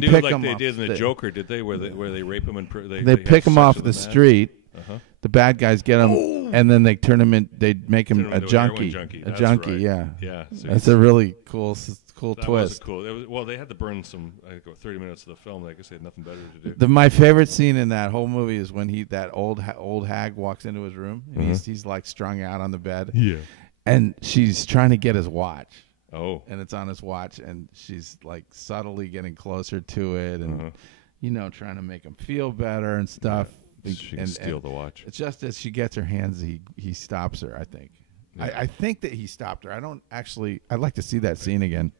do pick like him they off did in the Joker, did they? Where they rape him and they pick him off the street. Uh-huh. The bad guys get him, and then they turn him in. They make him a junkie. That's junkie, right. yeah. Yeah. So that's a really cool that twist. Was cool. Well, they had to burn some 30 minutes of the film. I guess they had nothing better to do. My favorite scene in that whole movie is when that old hag walks into his room, and he's like strung out on the bed. Yeah. And she's trying to get his watch. Oh. And it's on his watch, and she's like subtly getting closer to it, and trying to make him feel better and stuff. Yeah. She can steal the watch. It's just as she gets her hands, he stops her. I think. Yeah. I think that he stopped her. I don't actually. I'd like to see that scene again.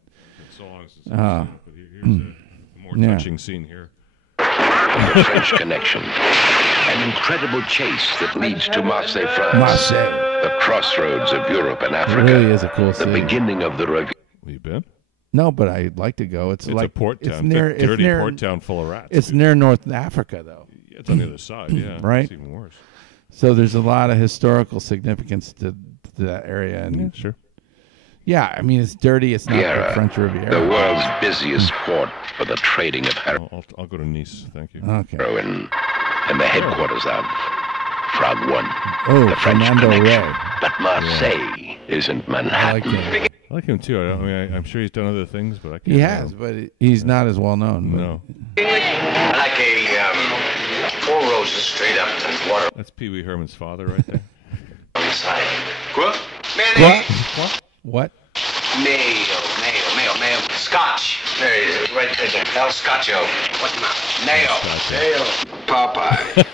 So long as it's but here's a more touching scene here. The French Connection, an incredible chase that leads to Marseille, France. Marseille. The crossroads of Europe and Africa. It really is a cool scene. The beginning of the review. Have you been? No, but I'd like to go. It's like a port town. It's near, dirty port town full of rats. It's near North Africa, though. Yeah, it's on the other side. Yeah, right. It's even worse. So there's a lot of historical significance to that area, and sure. Yeah, I mean it's dirty. It's not the French Riviera. The world's busiest port for the trading of heroin. I'll go to Nice. Thank you. Okay. And the headquarters of Frog One. Oh, the French Fernando Connection. Ray. But Marseille isn't Manhattan. I like him too. I'm sure he's done other things, but I can't. He has, but he's not as well known. No. I like a 4 roses straight up and water That's Pee Wee Herman's father right there. on the side. What? What? Mayo. Scotch. There he is, right there. El Scotcho. What now? Mayo. Popeye.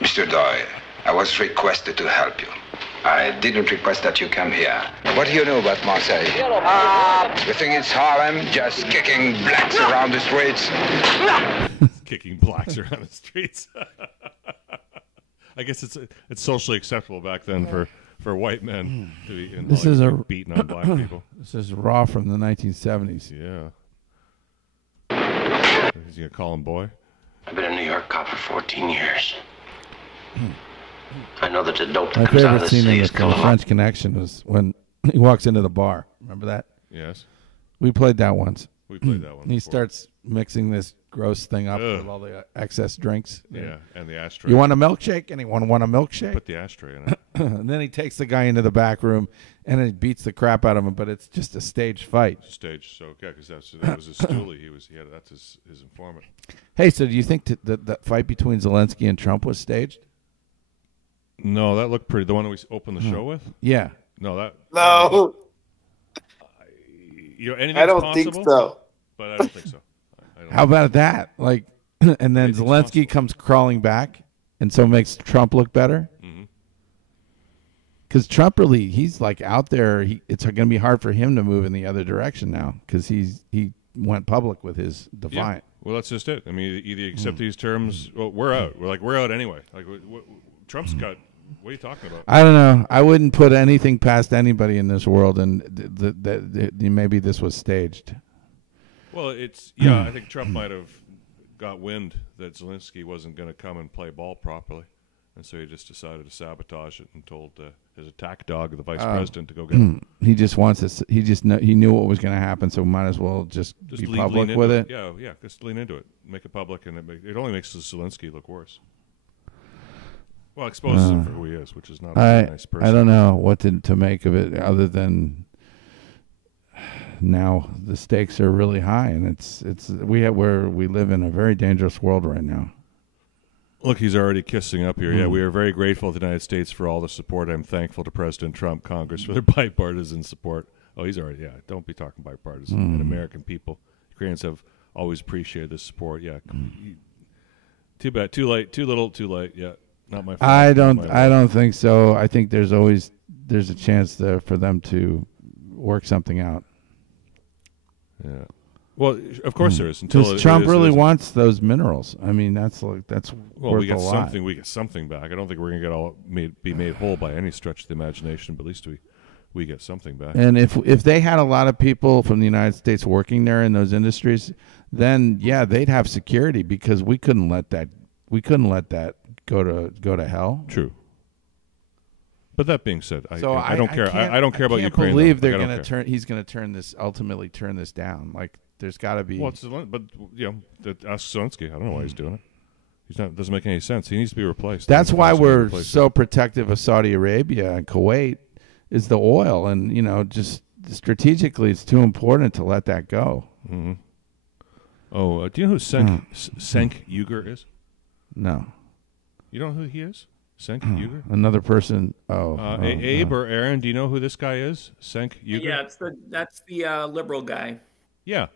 Mr. Doyle, I was requested to help you. I didn't request that you come here. What do you know about Marseille? You think it's Harlem, just kicking blacks around the streets? Kicking blacks around the streets. I guess it's socially acceptable back then for white men to be beating on black people. This is Raw from the 1970s. Yeah. Is he gonna call him boy? I've been a New York cop for 14 years. I know that the dope My that comes out of favorite the scene city in is the coming French Connection was when he walks into the bar. Remember that? Yes. We played that once. We played that one. He starts mixing this gross thing up with all the excess drinks. Yeah, and the ashtray. You want a milkshake? Anyone want a milkshake? Put the ashtray in it. And then he takes the guy into the back room and he beats the crap out of him, but it's just a staged fight. Staged, so okay, because that was his stoolie. That's his informant. Hey, so do you think that fight between Zelensky and Trump was staged? No, that looked pretty. The one that we opened the show with? Yeah. No. I don't think so. But I don't think so. How about that? Like, and then Zelensky comes crawling back, and so makes Trump look better. Because Trump really, he's like out there. It's going to be hard for him to move in the other direction now because he went public with his Defiant. Yeah. Well, that's just it. I mean, either you accept these terms. Well, we're out. We're out anyway. Like Trump's got. What are you talking about? I don't know. I wouldn't put anything past anybody in this world, and maybe this was staged. Well, I think Trump might have got wind that Zelensky wasn't going to come and play ball properly, and so he just decided to sabotage it and told his attack dog, the vice president, to go get him. He just wants to. He knew what was going to happen, so might as well just be public with it. Yeah, just lean into it, make it public, and it only makes Zelensky look worse. Well, exposes him for who he is, which is not a very nice person. I don't know what to make of it, other than now the stakes are really high, and we live in a very dangerous world right now. Look, he's already kissing up here. Yeah, we are very grateful to the United States for all the support. I'm thankful to President Trump, Congress for their bipartisan support. Oh, he's already, don't be talking bipartisan. And American people, Ukrainians have always appreciated this support. Yeah, too bad, too late, too little, too late. Yeah, not my fault. I don't think so. I think there's a chance for them to work something out. Yeah. Well, of course there is. Because Trump really wants those minerals. I mean, that's worth we get a lot. something. We get something back. I don't think we're going to be made whole by any stretch of the imagination, but at least we get something back. And if they had a lot of people from the United States working there in those industries, then they'd have security, because we couldn't let that go to hell. True. But that being said, I don't care. I don't care about Ukraine. I believe they're going to turn. He's going to ultimately turn this down. Like, there's got to be. Well, but ask Zelensky. I don't know why he's doing it. He's not. Doesn't make any sense. He needs to be replaced. That's why we're so protective of Saudi Arabia and Kuwait, is the oil, and just strategically, it's too important to let that go. Mm-hmm. Oh, do you know who Cenk Uygur is? No. You don't know who he is? Cenk Uygur? Another person. Abe or Aaron, do you know who this guy is? Cenk Uygur? Yeah, that's the liberal guy. Yeah.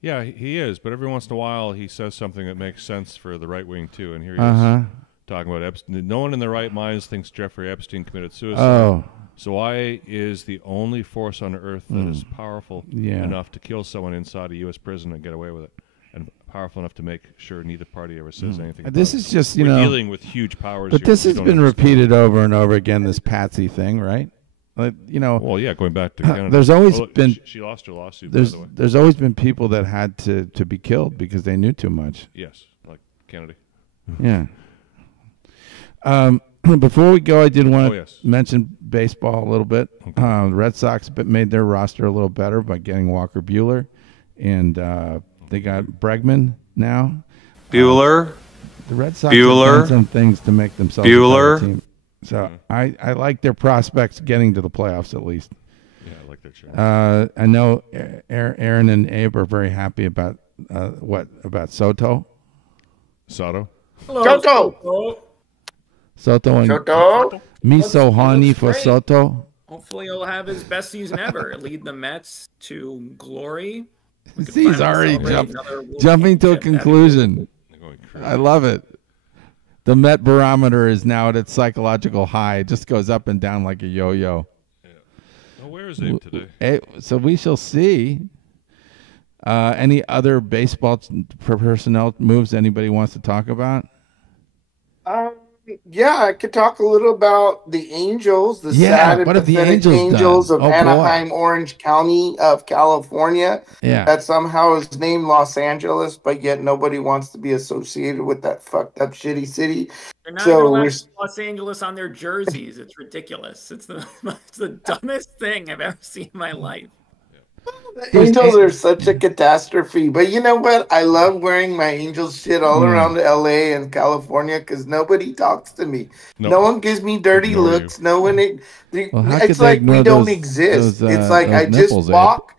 Yeah, he is. But every once in a while, he says something that makes sense for the right wing, too. And here he is talking about Epstein. No one in their right minds thinks Jeffrey Epstein committed suicide. Oh. So why is the only force on earth that is powerful enough to kill someone inside a U.S. prison and get away with it? And powerful enough to make sure neither party ever says anything. This is just, we're dealing with huge powers. But this has been repeated over and over again. This Patsy thing, right? Like, Well, yeah, going back to Canada. There's always been. She lost her lawsuit. By the way, there's always been people that had to be killed because they knew too much. Yes, like Kennedy. Yeah. Before we go, I did want to mention baseball a little bit. Okay. The Red Sox made their roster a little better by getting Walker Buehler, and they got Bregman now. Buehler. The Red Sox have done some things to make themselves a better team. So I like their prospects getting to the playoffs at least. Yeah, I like their chance. I know Aaron and Abe are very happy about about Soto. Soto. Soto. Soto and miso honey for Soto. Hopefully he'll have his best season ever. Lead the Mets to glory. He's already jumping to a conclusion. I love it. The Met barometer is now at its psychological high. It just goes up and down like a yo-yo. Yeah. Well, where is Abe today? So we shall see. Any other baseball personnel moves anybody wants to talk about? Yeah, I could talk a little about the Angels, the sad and pathetic Angels of Anaheim, Orange County of California. Yeah. That somehow is named Los Angeles, but yet nobody wants to be associated with that fucked up shitty city. They're not going to Los Angeles on their jerseys. It's ridiculous. It's the dumbest thing I've ever seen in my life. The Angels are such a catastrophe, but you know what? I love wearing my Angels shit all around LA and California because nobody talks to me. No one gives me dirty looks. No one. It's like we don't exist. It's like I just walk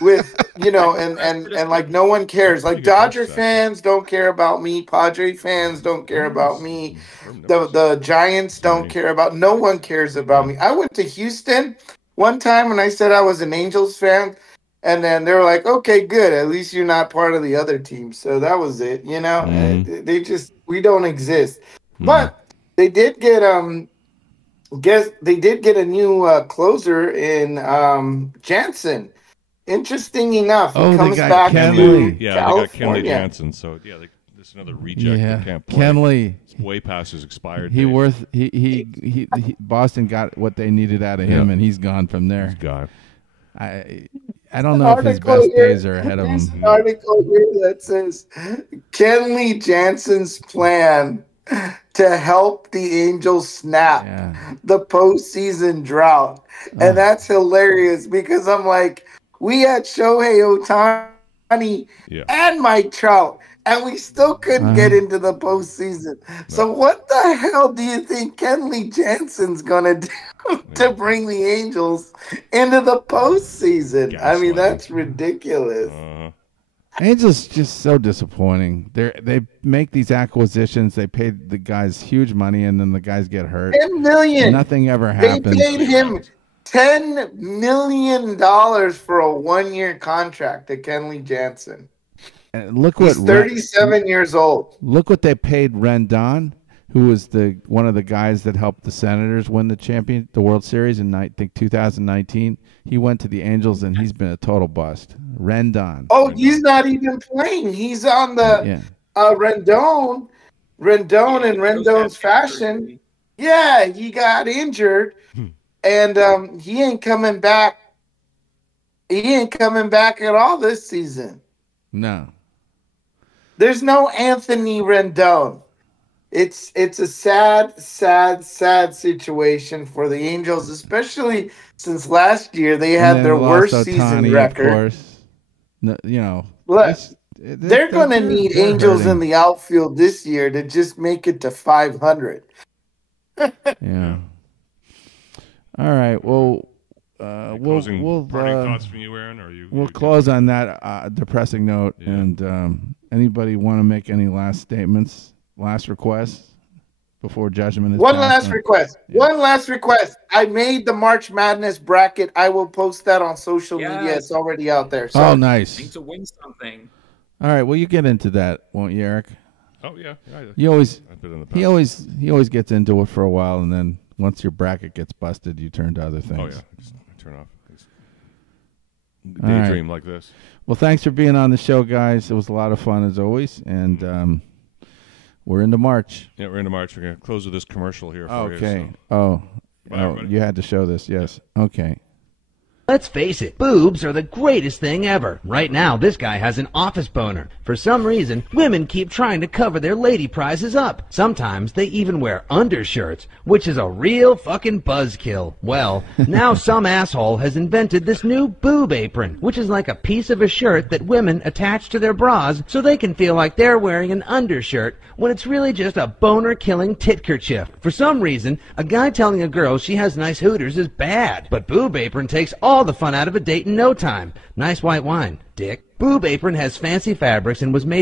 with and like no one cares. Like Dodger fans don't care about me. Padre fans don't care about me. The Giants don't care about. No one cares about me. I went to Houston one time and I said I was an Angels fan, and then they were like, okay, good. At least you're not part of the other team. So that was it, we don't exist. But they did get a new closer in Jansen. interesting enough, he Oh, they comes got back Kenley. to Yeah, they got Kenley California. Jansen. So yeah, this is another reject that can't play. Kenley. It's way past his expired. He date. worth he Boston got what they needed out of him, Yeah. and he's gone from there. He's gone. I don't know if his best days are ahead of him. There's an article here that says Kenley Jansen's plan to help the Angels snap the postseason drought. And that's hilarious because I'm like, we had Shohei Ohtani and Mike Trout, and we still couldn't get into the postseason. So what the hell do you think Kenley Jansen's going to do to bring the Angels into the postseason? I mean, that's ridiculous. Angels just so disappointing. They make these acquisitions. They pay the guys huge money, and then the guys get hurt. $10 million. Nothing ever happens. They paid him $10 million for a 1-year contract to Kenley Jansen. And look what He's 37 years old. Look what they paid Rendon, who was one of the guys that helped the Senators win the World Series in I think 2019. He went to the Angels and he's been a total bust. Rendon. Oh, he's not even playing. He's on the Rendon in Rendon's fashion. Yeah, he got injured, and he ain't coming back. He ain't coming back at all this season. No. There's no Anthony Rendon. It's a sad situation for the Angels, especially since last year they had their worst season record. Of course. No, Look, they're going to need Angels in the outfield this year to just make it to 500. Yeah. All right. Well, Parting thoughts from you, Aaron? Or we'll close on that depressing note. Yeah. And anybody want to make any last statements, last requests before judgment is One passed? One last request. I made the March Madness bracket. I will post that on social media. It's already out there. So. Oh, nice. Need to win something. All right. Well, you get into that, won't you, Eric? Oh yeah. He always gets into it for a while, and then once your bracket gets busted, you turn to other things. Oh yeah. Just turn off. Daydream like this. Well, thanks for being on the show, guys. It was a lot of fun as always, and we're into March. Yeah, we're into March. We're gonna close with this commercial here for you. Okay. So. You had to show this. Yes. Okay. Let's face it, boobs are the greatest thing ever. Right now, this guy has an office boner. For some reason, women keep trying to cover their lady prizes up. Sometimes they even wear undershirts, which is a real fucking buzzkill. Well, now some asshole has invented this new boob apron, which is like a piece of a shirt that women attach to their bras so they can feel like they're wearing an undershirt when it's really just a boner-killing tit kerchief. For some reason, a guy telling a girl she has nice hooters is bad, but boob apron takes all the fun out of a date in no time. Nice white wine, dick. Boob apron has fancy fabrics and was made